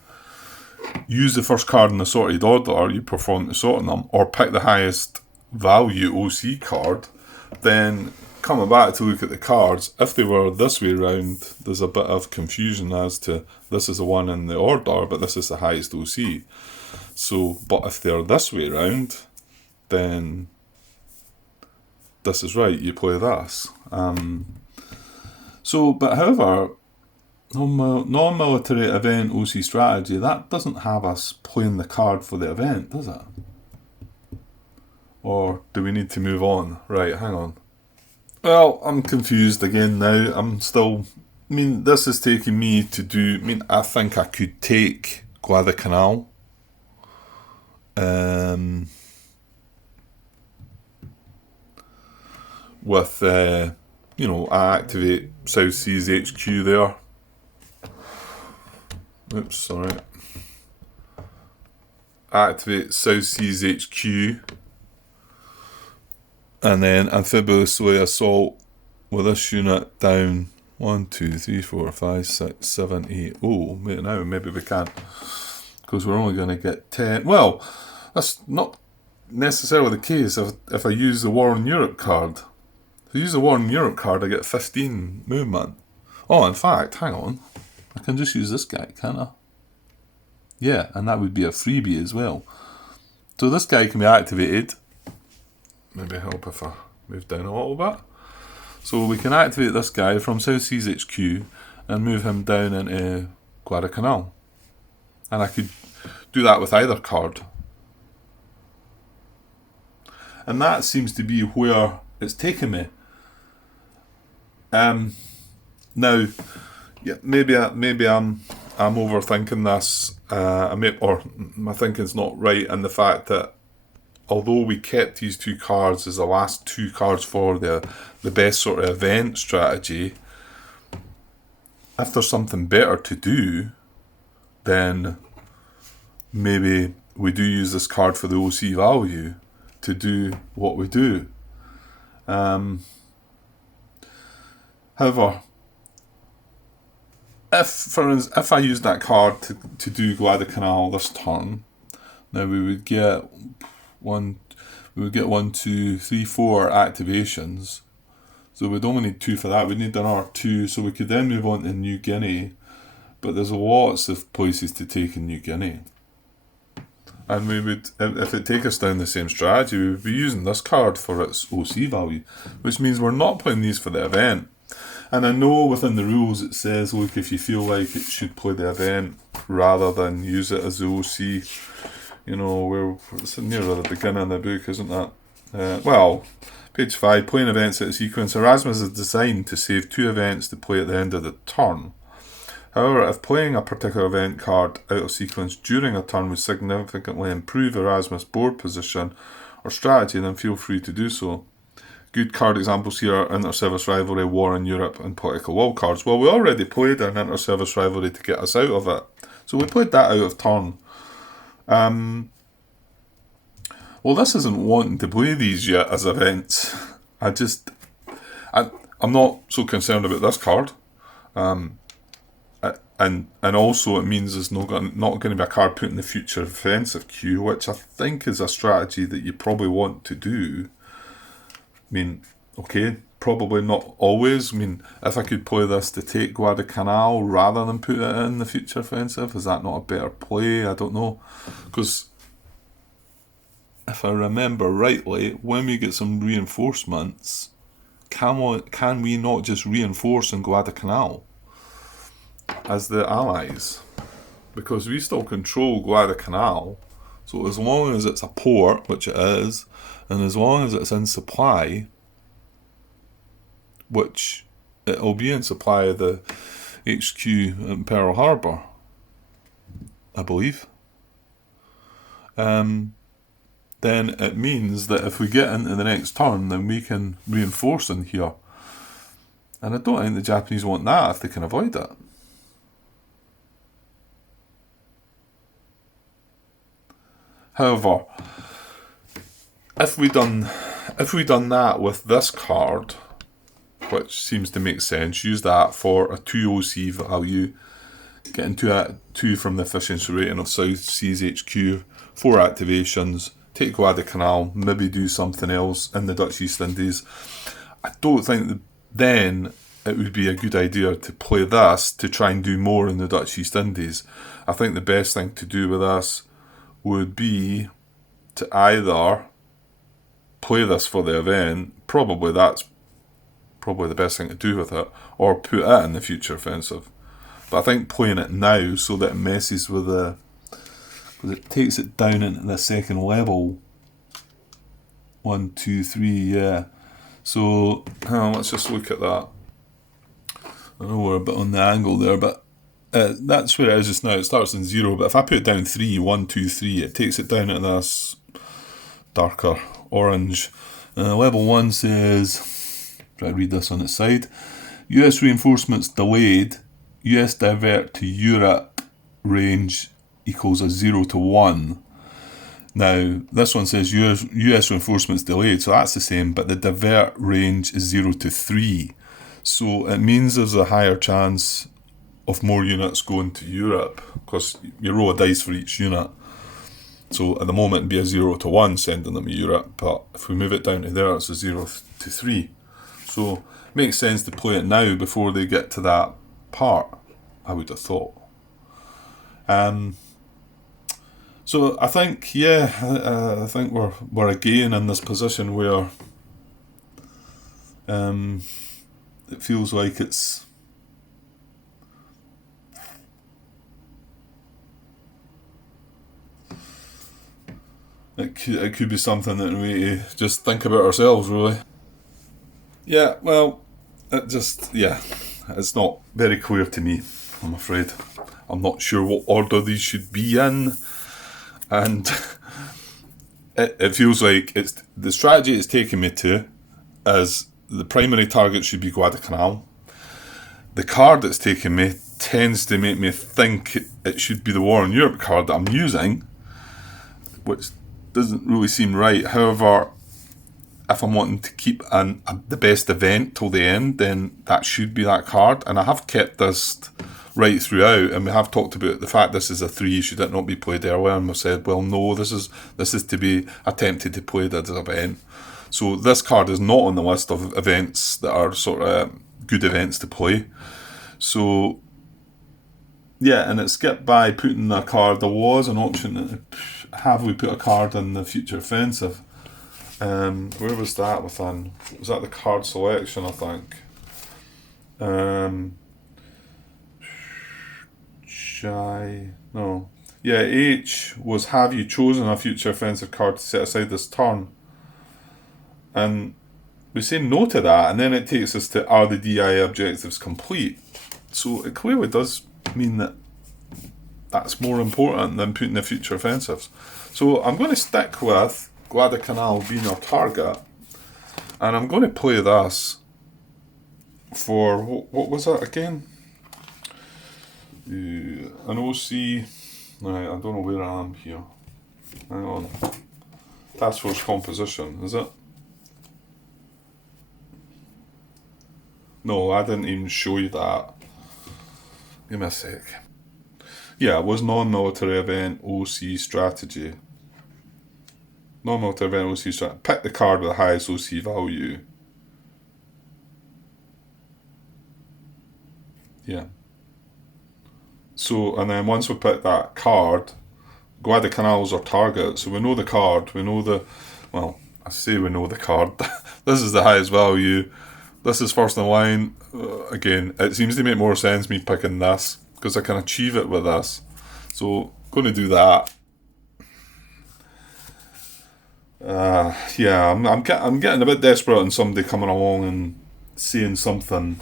use the first card in the sorted order you perform the sorting them, or pick the highest value OC card, then coming back to look at the cards, if they were this way round, there's a bit of confusion as to this is the one in the order, but this is the highest OC. So, but if they're this way round, then this is right, you play this. But however, non-military event OC strategy, that doesn't have us playing the card for the event, does it? Or do we need to move on? Right, hang on. Well, I'm confused again now. This is taking me to do... I think I could take Guadalcanal. With, I activate South Seas HQ there. Oops, sorry. Activate South Seas HQ. And then amphibiously assault with this unit down 1, 2, 3, 4, 5, 6, 7, 8. Oh, wait, now maybe we can't. Because we're only going to get 10. Well, that's not necessarily the case if I use the War in Europe card. If I use the War in Europe card, I get 15 movement. Oh, in fact, hang on. I can just use this guy, can't I? Yeah, and that would be a freebie as well. So this guy can be activated. Maybe help if I move down a little bit. So we can activate this guy from South Seas HQ and move him down into Guadalcanal. And I could do that with either card. And that seems to be where it's taken me. Now, yeah, maybe I'm overthinking this, or my thinking's not right in the fact that although we kept these 2 cards as the last 2 cards for the best sort of event strategy, if there's something better to do, then maybe we do use this card for the OC value to do what we do. However, if I use that card to do Guadalcanal this turn, now we would get 1, 2, 3, 4 activations. So we'd only need 2 for that. We'd need another 2, so we could then move on to New Guinea. But there's lots of places to take in New Guinea. And we would, if it take us down the same strategy, we would be using this card for its OC value, which means we're not playing these for the event. And I know within the rules it says, look, if you feel like it should play the event rather than use it as the OC, it's near the beginning of the book, isn't that? Page 5, playing events at a sequence. Erasmus is designed to save 2 events to play at the end of the turn. However, if playing a particular event card out of sequence during a turn would significantly improve Erasmus' board position or strategy, then feel free to do so. Good card examples here are Inter-Service Rivalry, War in Europe, and Political Will cards. Well, we already played an Inter-Service Rivalry to get us out of it. So we played that out of turn. Well, this isn't wanting to play these yet as events. I'm not so concerned about this card. And also it means there's not going to be a card put in the future offensive queue, which I think is a strategy that you probably want to do. I mean, okay, probably not always. I mean, if I could play this to take Guadalcanal rather than put it in the future offensive, is that not a better play? I don't know. Because if I remember rightly, when we get some reinforcements, can we not just reinforce in Guadalcanal as the allies? Because we still control Guadalcanal. So as long as it's a port, which it is, and as long as it's in supply, which it'll be in supply of the HQ in Pearl Harbor, I believe, then it means that if we get into the next turn, then we can reinforce in here. And I don't think the Japanese want that if they can avoid it. However, if we done that with this card, which seems to make sense, use that for a 2 OC value, getting 2 from the efficiency rating of South Seas HQ, 4 activations, take Guadalcanal, maybe do something else in the Dutch East Indies. I don't think that then it would be a good idea to play this to try and do more in the Dutch East Indies. I think the best thing to do with this would be to either play this for the event, that's probably the best thing to do with it, or put it in the future offensive. But I think playing it now so that it messes with because it takes it down into the second level. 1, 2, 3, yeah. So let's just look at that. I know we're a bit on the angle there, but that's where it is just now. It starts in 0, but if I put it down 3, 1, 2, 3, it takes it down into this darker orange. Level 1 says, try to read this on its side, US reinforcements delayed, US divert to Europe range equals a 0 to 1. Now, this one says US reinforcements delayed, so that's the same, but the divert range is 0 to 3. So it means there's a higher chance of more units going to Europe, because you roll a dice for each unit. So at the moment it'd be a 0 to 1 sending them to Europe, but if we move it down to there, it's a 0 to 3. So it makes sense to play it now before they get to that part, I would have thought. So I think, I think we're again in this position where it feels like it could be something that we just think about ourselves, really. Yeah, well, it's not very clear to me, I'm afraid. I'm not sure what order these should be in, and it feels like the strategy it's taking me to is the primary target should be Guadalcanal. The card it's taking me tends to make me think it should be the War in Europe card that I'm using, which doesn't really seem right. However, if I'm wanting to keep the best event till the end, then that should be that card. And I have kept this right throughout, and we have talked about the fact this is a 3, should it not be played earlier, and we've said, well, no, this is to be attempted to play as an event. So this card is not on the list of events that are sort of good events to play. So yeah, and it skipped by putting a card. There was an option to have we put a card in the future offensive. Where was that within? Was that the card selection, I think? No. Yeah, H was, have you chosen a future offensive card to set aside this turn? And we say no to that, and then it takes us to, are the DI objectives complete? So it clearly does mean that that's more important than putting the future offensives. So I'm going to stick with Guadalcanal being our target, and I'm going to play this for, what was it again? An OC, right, I don't know where I am here. Hang on. Task Force Composition, is it? No, I didn't even show you that. Give me a sec. Yeah, it was non-military event OC strategy. Non-military event OC strategy. Pick the card with the highest OC value. Yeah. So, and then once we pick that card, Guadalcanal's our target. So we know the card. We know the, well, I say we know the card. This is the highest value. This is first in line. Again, it seems to make more sense me picking this because I can achieve it with this. So, going to do that. Yeah, I'm getting a bit desperate on somebody coming along and saying something,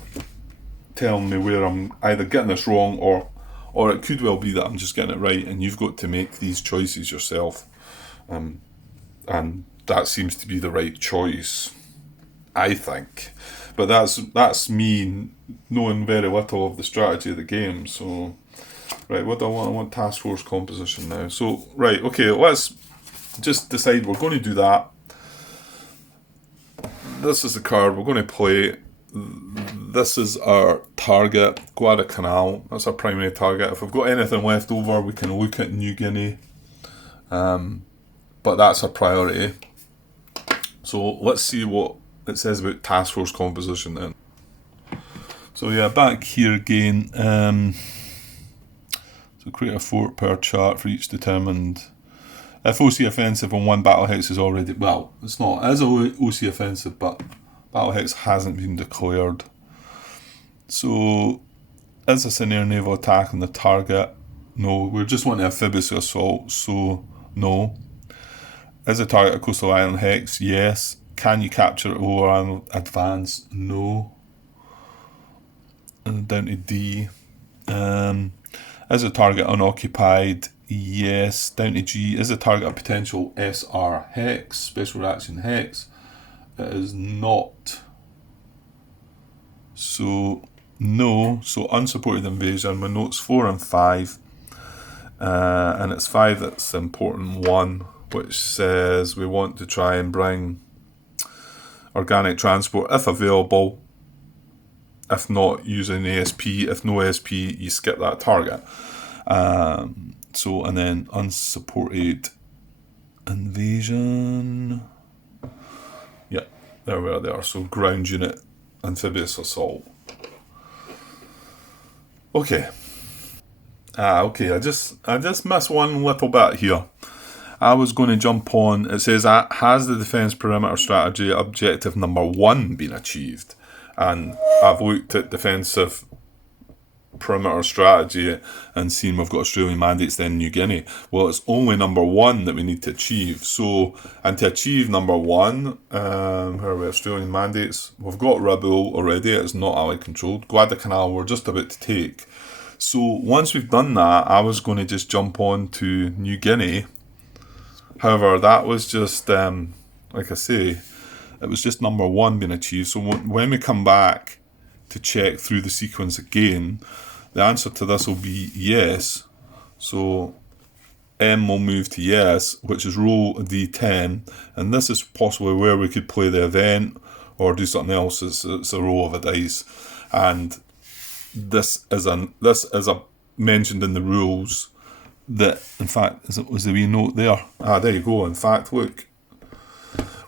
telling me where I'm either getting this wrong or it could well be that I'm just getting it right, and you've got to make these choices yourself. And that seems to be the right choice, I think. But that's me knowing very little of the strategy of the game. So, right, what do I want? I want Task Force Composition now. So, right, okay, let's just decide we're going to do that. This is the card we're going to play. This is our target, Guadalcanal. That's our primary target. If we've got anything left over, we can look at New Guinea. But that's our priority. So let's see what it says about Task Force Composition then. So yeah, back here again. So create a fort per chart for each determined. If OC offensive on one battle hex is already, well, it's not. It is a OC offensive, but battle hex hasn't been declared. So, is this an air naval attack on the target? No. We just want an amphibious assault, so no. Is the target a coastal island hex? Yes. Can you capture it or advance? No. And down to D. Is the target unoccupied? Yes. Down to G. Is the target a potential SR hex, special reaction hex? It is not. So, no. So, unsupported invasion. My notes 4 and 5. And it's 5 that's the important one, which says we want to try and bring organic transport if available. If not, using ASP. If no ASP, you skip that target. So, and then unsupported invasion. Yeah, there we are there. So, ground unit, amphibious assault. Okay. Okay, I just missed one little bit here. I was going to jump on, it says, has the defence perimeter strategy objective number 1 been achieved? And I've looked at defensive perimeter strategy and seen we've got Australian mandates, then New Guinea. Well, it's only number 1 that we need to achieve. So, and to achieve number 1, where are we, Australian mandates? We've got Rabaul already, it's not Allied controlled. Guadalcanal we're just about to take. So, once we've done that, I was going to just jump on to New Guinea. However, that was just, like I say, it was just number 1 being achieved. So when we come back to check through the sequence again, the answer to this will be yes. So M will move to yes, which is roll a d10, and this is possibly where we could play the event or do something else. It's a roll of a dice, and this is a mentioned in the rules. That, in fact, was the wee note there. There you go. In fact, look.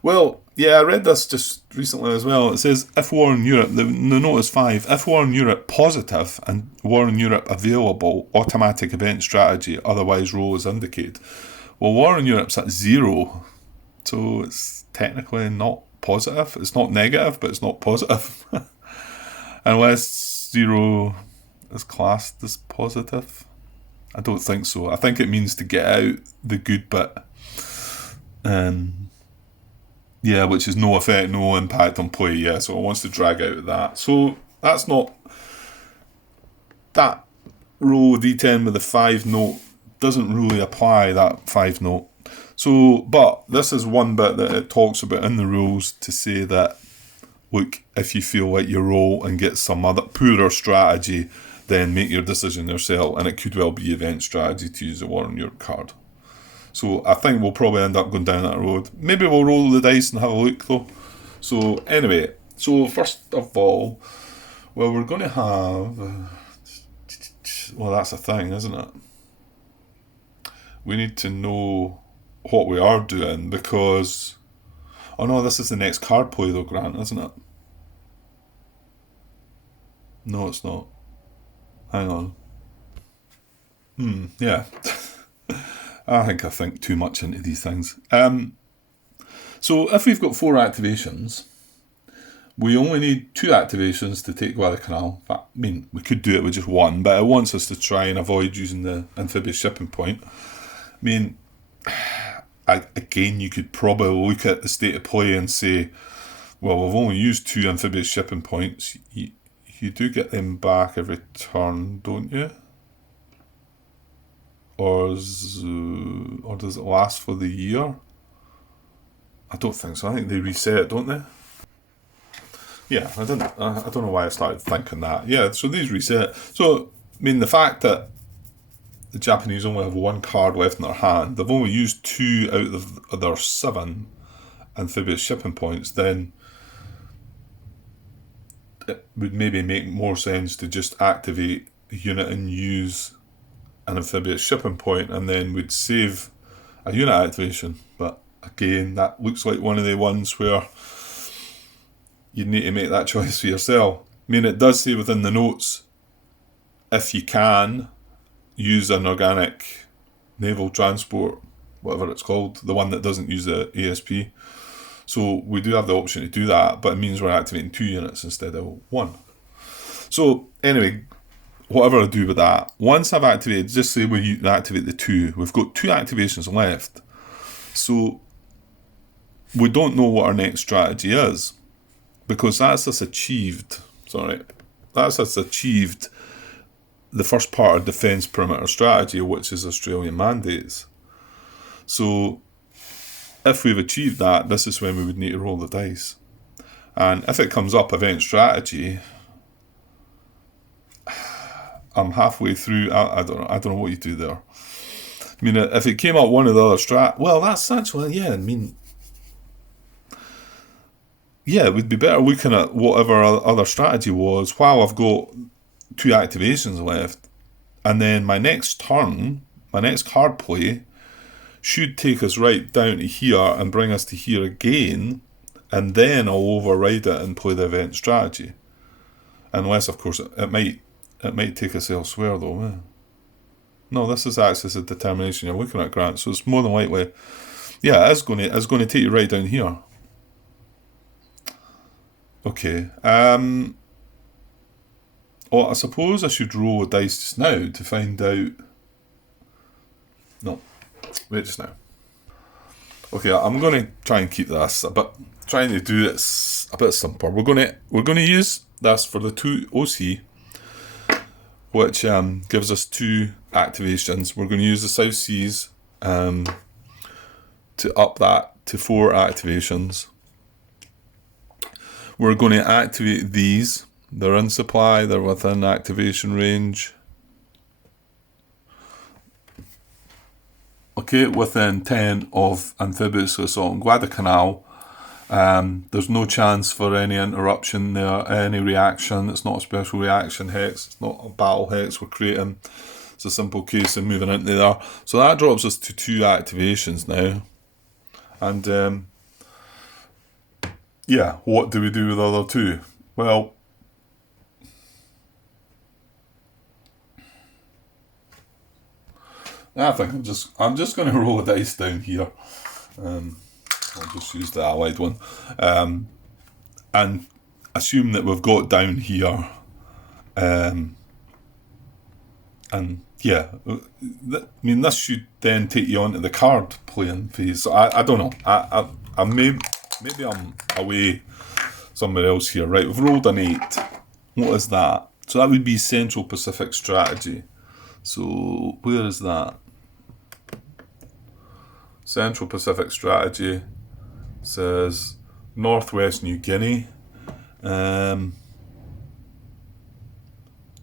Well, yeah, I read this just recently as well. It says, if war in Europe, the note is 5, if war in Europe positive and war in Europe available, automatic event strategy, otherwise roll is indicated. Well, war in Europe's at 0, so it's technically not positive. It's not negative, but it's not positive. Unless 0 is classed as positive. I don't think so. I think it means to get out the good bit. Yeah, which is no effect, no impact on play. Yeah, so it wants to drag out that. So that's not that row D10 with the 5 note doesn't really apply that 5 note. So, but this is one bit that it talks about in the rules to say that, look, if you feel like you roll and get some other poorer strategy, then make your decision yourself, and it could well be event strategy to use the one on your card. So I think we'll probably end up going down that road. Maybe we'll roll the dice and have a look though. So anyway, so first of all, well, we're going to have... well, that's a thing, isn't it? We need to know what we are doing because... oh no, this is the next card play though, Grant, isn't it? No, it's not. Hang on. Yeah. I think too much into these things. So if we've got 4 activations, we only need 2 activations to take Guadalcanal. I mean, we could do it with just 1, but it wants us to try and avoid using the amphibious shipping point. I mean, again, you could probably look at the state of play and say, well, we've only used 2 amphibious shipping points. You do get them back every turn, don't you? Or does it last for the year? I don't think so. I think they reset, don't they? Yeah, I don't know why I started thinking that. Yeah, so these reset. So, I mean, the fact that the Japanese only have 1 card left in their hand, they've only used 2 out of their 7 amphibious shipping points, then it would maybe make more sense to just activate a unit and use an amphibious shipping point, and then we'd save a unit activation. But again, that looks like one of the ones where you need to make that choice for yourself. I mean, it does say within the notes, if you can, use an organic naval transport, whatever it's called, the one that doesn't use the ASP. So we do have the option to do that, but it means we're activating 2 units instead of 1. So anyway, whatever I do with that, once I've activated, just say we activate the 2, we've got 2 activations left. So we don't know what our next strategy is, because that's us achieved the first part of defence perimeter strategy, which is Australian mandates. So if we've achieved that, this is when we would need to roll the dice. And if it comes up event strategy, I'm halfway through. I don't know what you do there. I mean, if it came up one of the other well, that's actually, yeah, I mean, yeah, it would be better looking at whatever other strategy was while I've got 2 activations left, and then my next turn, my next card play should take us right down to here and bring us to here again, and then I'll override it and play the event strategy. Unless, of course, it might take us elsewhere though. Eh? No, this is access of determination you're looking at, Grant. So it's more than likely, yeah, it's going to take you right down here. Okay. Well, I suppose I should roll a dice just now to find out. No, wait just now. Okay, I'm going to try and keep this, but trying to do it a bit simpler. We're going to use this for the 2 OC, which gives us 2 activations. We're going to use the South Seas to up that to 4 activations. We're going to activate these. They're in supply, they're within activation range. Okay, within 10 of amphibious assault on Guadalcanal. There's no chance for any interruption there, any reaction. It's not a special reaction hex, it's not a battle hex we're creating. It's a simple case of moving into there. So that drops us to 2 activations now. And yeah, what do we do with the other 2? Well, I think I'm just going to roll a dice down here. I'll just use the allied one, and assume that we've got down here, and yeah, I mean this should then take you on to the card playing phase. So I don't know. I maybe I'm away somewhere else here. Right, we've rolled an 8. What is that? So that would be Central Pacific strategy. So where is that? Central Pacific Strategy says Northwest New Guinea.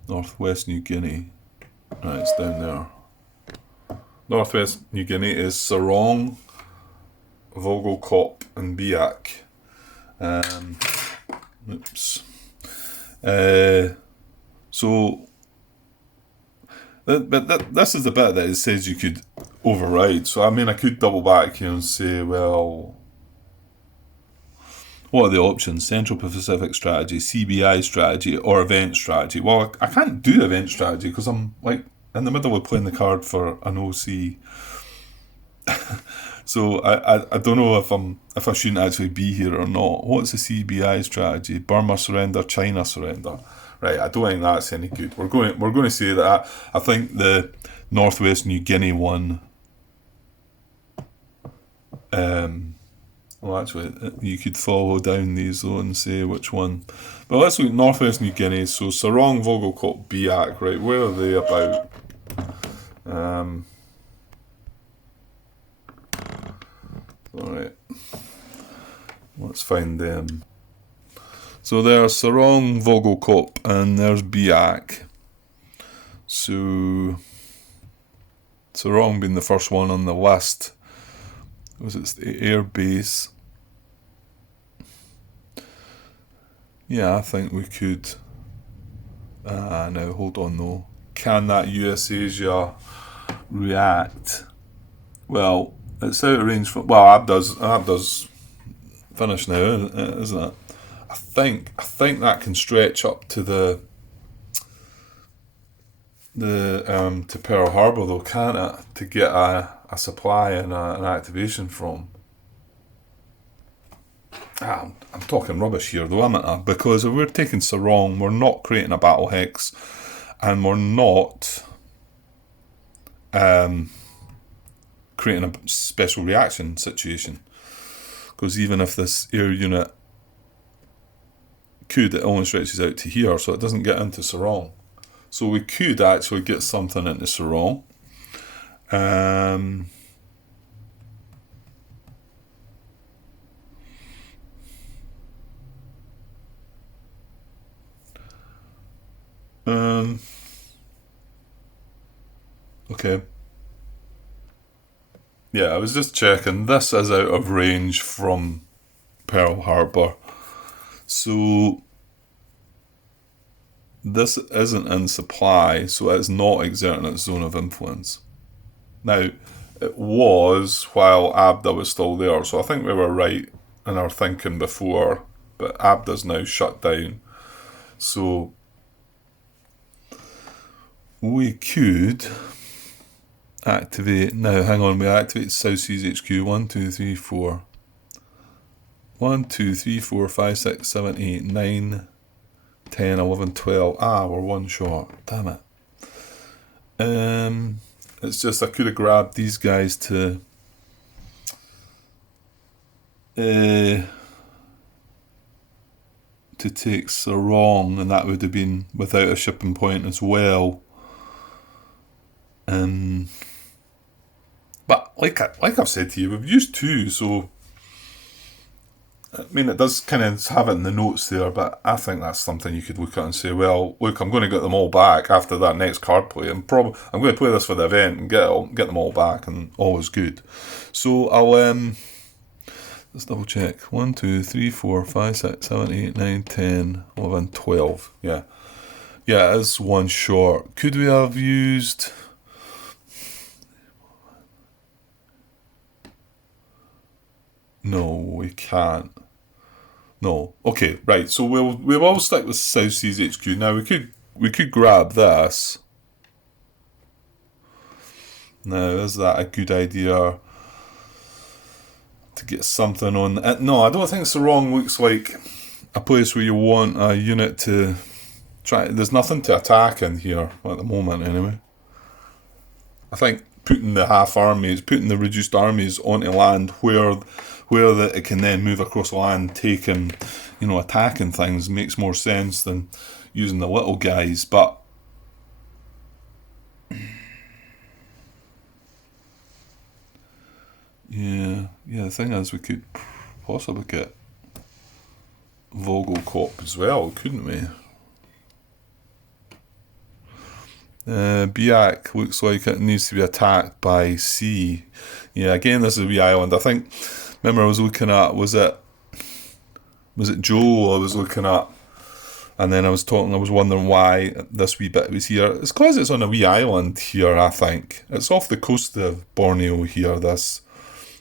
Northwest New Guinea. Right, it's down there. Northwest New Guinea is Sarong, Vogelkop, and Biak. Oops. So, but this is the bit that it says you could override. So, I mean, I could double back here and say, well, what are the options? Central Pacific Strategy, CBI Strategy, or Event Strategy? Well, I can't do Event Strategy because I'm like in the middle of playing the card for an OC. So I don't know if I shouldn't actually be here or not. What's the CBI strategy? Burma surrender, China surrender. Right, I don't think that's any good. We're going to say that I think the Northwest New Guinea one. Well, actually, you could follow down these though and say which one. But let's look at Northwest New Guinea. So Sarong, Vogelkop, Biak. Right, where are they about? Alright, let's find them. So there's Sarong, Vogelkop, and there's Biak. So Sarong being the first one on the list. Was it the air base? Yeah, I think we could. Now hold on though. Can that US Asia react? Well, it's out of range for. Well, Abda's finished now, isn't it? I think that can stretch up to the to Pearl Harbor though, can't it? To get a supply and an activation from. I'm talking rubbish here though, am I? Because if we're taking Sarong, we're not creating a battle hex, and we're not creating a special reaction situation. Because even if this air unit could, it only stretches out to here, so it doesn't get into Sarong. So we could actually get something into Sarong. Okay. Yeah, I was just checking. This is out of range from Pearl Harbor. So this isn't in supply, so it's not exerting its zone of influence. Now, it was while Abda was still there, so I think we were right in our thinking before, but Abda's now shut down. So we could activate. Now, hang on, we activate South Seas HQ 1, 2, 3, 4. 1, 2, 3, 4, 5, 6, 7, 8, 9, 10, 11, 12. We're one short. Damn it. It's just I could have grabbed these guys to take Sarong, and that would have been without a shipping point as well. But like I've said to you, we've used two, so I mean it does kind of have it in the notes there. But I think that's something you could look at and say, well, look, I'm going to get them all back after that next card play, and I'm going to play this for the event and get them all back, and all is good. So I'll let's double check. 1, 2, 3, 4, 5, 6, 7, 8, 9, 10, 11, 12. Yeah, it is one short. Could we have used? No, we can't. No. Okay, right. So we'll stick with South Seas HQ. Now we could grab this. Now, is that a good idea to get something on? No, I don't think Sarong looks like a place where you want a unit to try. There's nothing to attack in here at the moment, anyway. I think putting the reduced armies onto land where it can then move across land, taking, attacking things makes more sense than using the little guys. But Yeah, the thing is, we could possibly get Vogelkop as well, couldn't we? Biak looks like it needs to be attacked by C. Yeah, again, this is a wee island. I think, remember I was looking at, was it Joe I was looking at? And then I was wondering why this wee bit was here. It's because it's on a wee island here, I think. It's off the coast of Borneo here, this.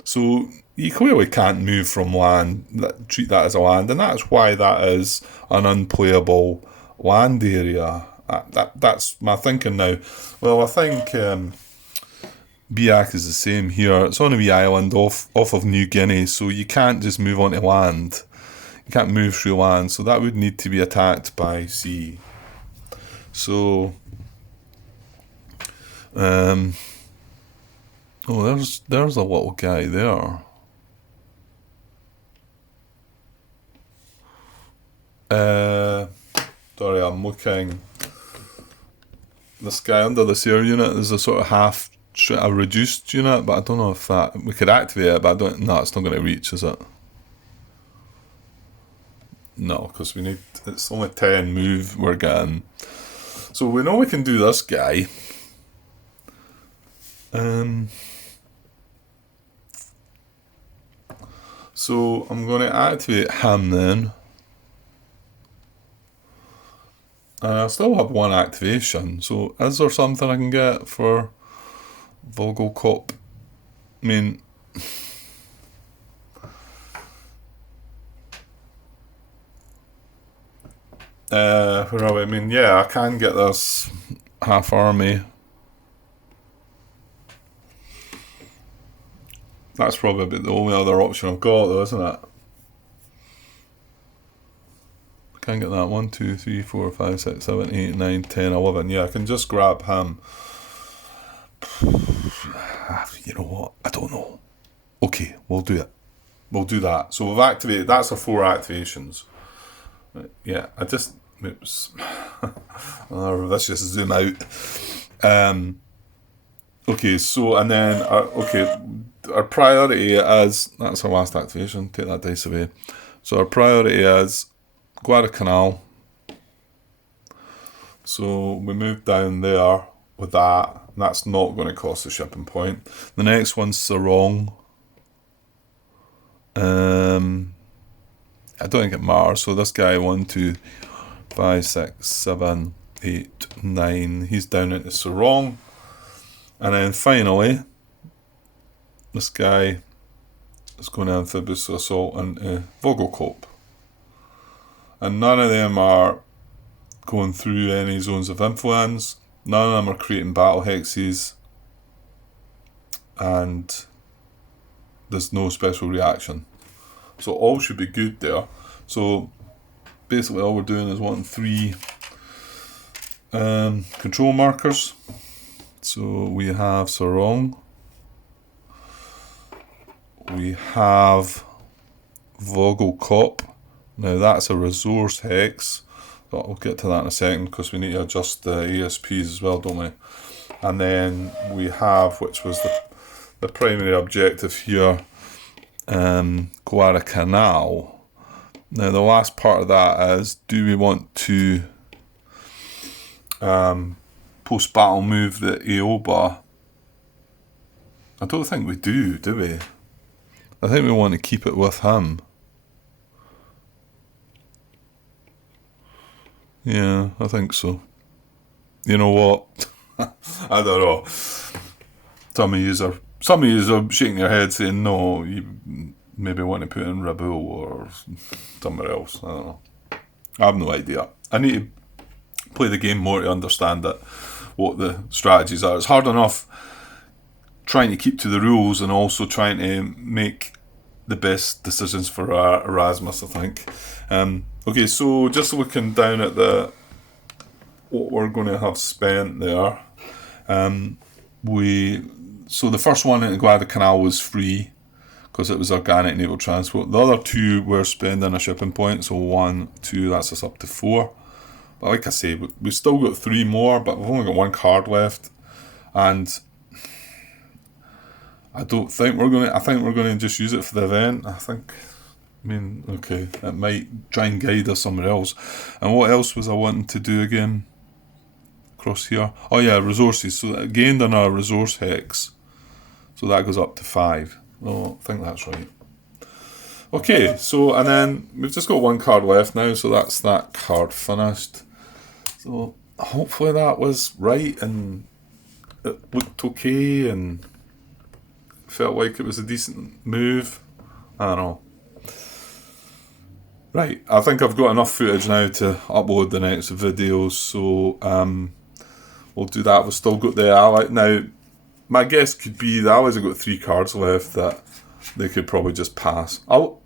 So you clearly can't move from land, treat that as a land, and that's why that is an unplayable land area. That's my thinking now. Well, I think Biak is the same here. It's on a wee island off of New Guinea, so you can't just move onto land. You can't move through land, so that would need to be attacked by sea. So, oh, there's a little guy there. Sorry, I'm looking. This guy under this air unit is a sort of a reduced unit, but I don't know if we could activate it, but I don't. No, it's not going to reach, is it? No, because it's only 10 move we're getting. So we know we can do this guy. So I'm going to activate him then. And I still have one activation. So is there something I can get for Vogelkop? I mean, where are we? I mean, yeah, I can get this half army. That's probably the only other option I've got, though, isn't it? I can get that 1, 2, 3, 4, 5, 6, 7, 8, 9, 10, 11. Yeah, I can just grab him. You know what? I don't know. Okay, we'll do it. We'll do that. So we've activated. That's our 4 activations. Yeah, oops. Let's just zoom out. Okay, so and then our priority is, that's our last activation. Take that dice away. So our priority is Guadalcanal. So we move down there with that. And that's not going to cost a shipping point. The next one's Sarong. I don't think it matters. So this guy, 1, 2, 5, 6, 7, 8, 9. He's down into Sarong. And then finally, this guy is going to amphibious assault into Vogelkop. And none of them are going through any zones of influence. None of them are creating battle hexes. And there's no special reaction. So all should be good there. So basically all we're doing is wanting 3 control markers. So we have Sarong. We have Vogelkop. Now that's a resource hex. But we'll get to that in a second because we need to adjust the ASPs as well, don't we? And then we have, which was the primary objective here, Guadalcanal. Now the last part of that is, do we want to post-battle move the Aoba? I don't think we do we? I think we want to keep it with him. Yeah, I think so. You know what? I don't know. Some of you are shaking your head saying no, you maybe want to put in Rabu or somewhere else. I don't know. I have no idea. I need to play the game more to understand it, what the strategies are. It's hard enough trying to keep to the rules and also trying to make the best decisions for Erasmus, I think. Okay, so just looking down at what we're going to have spent there. So the first one in Guadalcanal was free because it was organic naval transport. The other 2 were spending a shipping point, so 1, 2, that's us up to 4. But like I say, we've still got 3 more, but we've only got 1 card left. And I don't think we're going to. I think we're going to just use it for the event. I mean, okay, it might try and guide us somewhere else. And what else was I wanting to do again? Across here. Oh yeah, resources. So that gained on our resource hex. So that goes up to 5. Oh, I think that's right. Okay, so and then we've just got one card left now, so that's that card finished. So hopefully that was right and it looked okay and felt like it was a decent move. I don't know. Right, I think I've got enough footage now to upload the next video, so we'll do that. We've still got the ally. Now, my guess could be the allies have got 3 cards left that they could probably just pass. I'll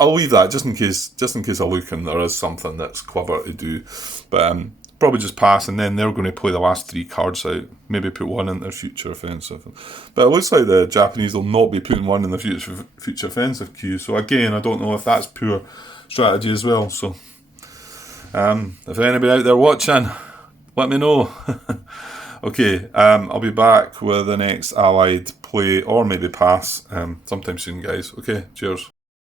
leave that just in case I look and there is something that's clever to do. But probably just pass, and then they're going to play the last 3 cards out. Maybe put one in their future offensive. But it looks like the Japanese will not be putting one in the future offensive queue. So again, I don't know if that's pure strategy as well. So if anybody out there watching, let me know. Okay, I'll be back with the next allied play or maybe pass sometime soon, guys. Okay, cheers.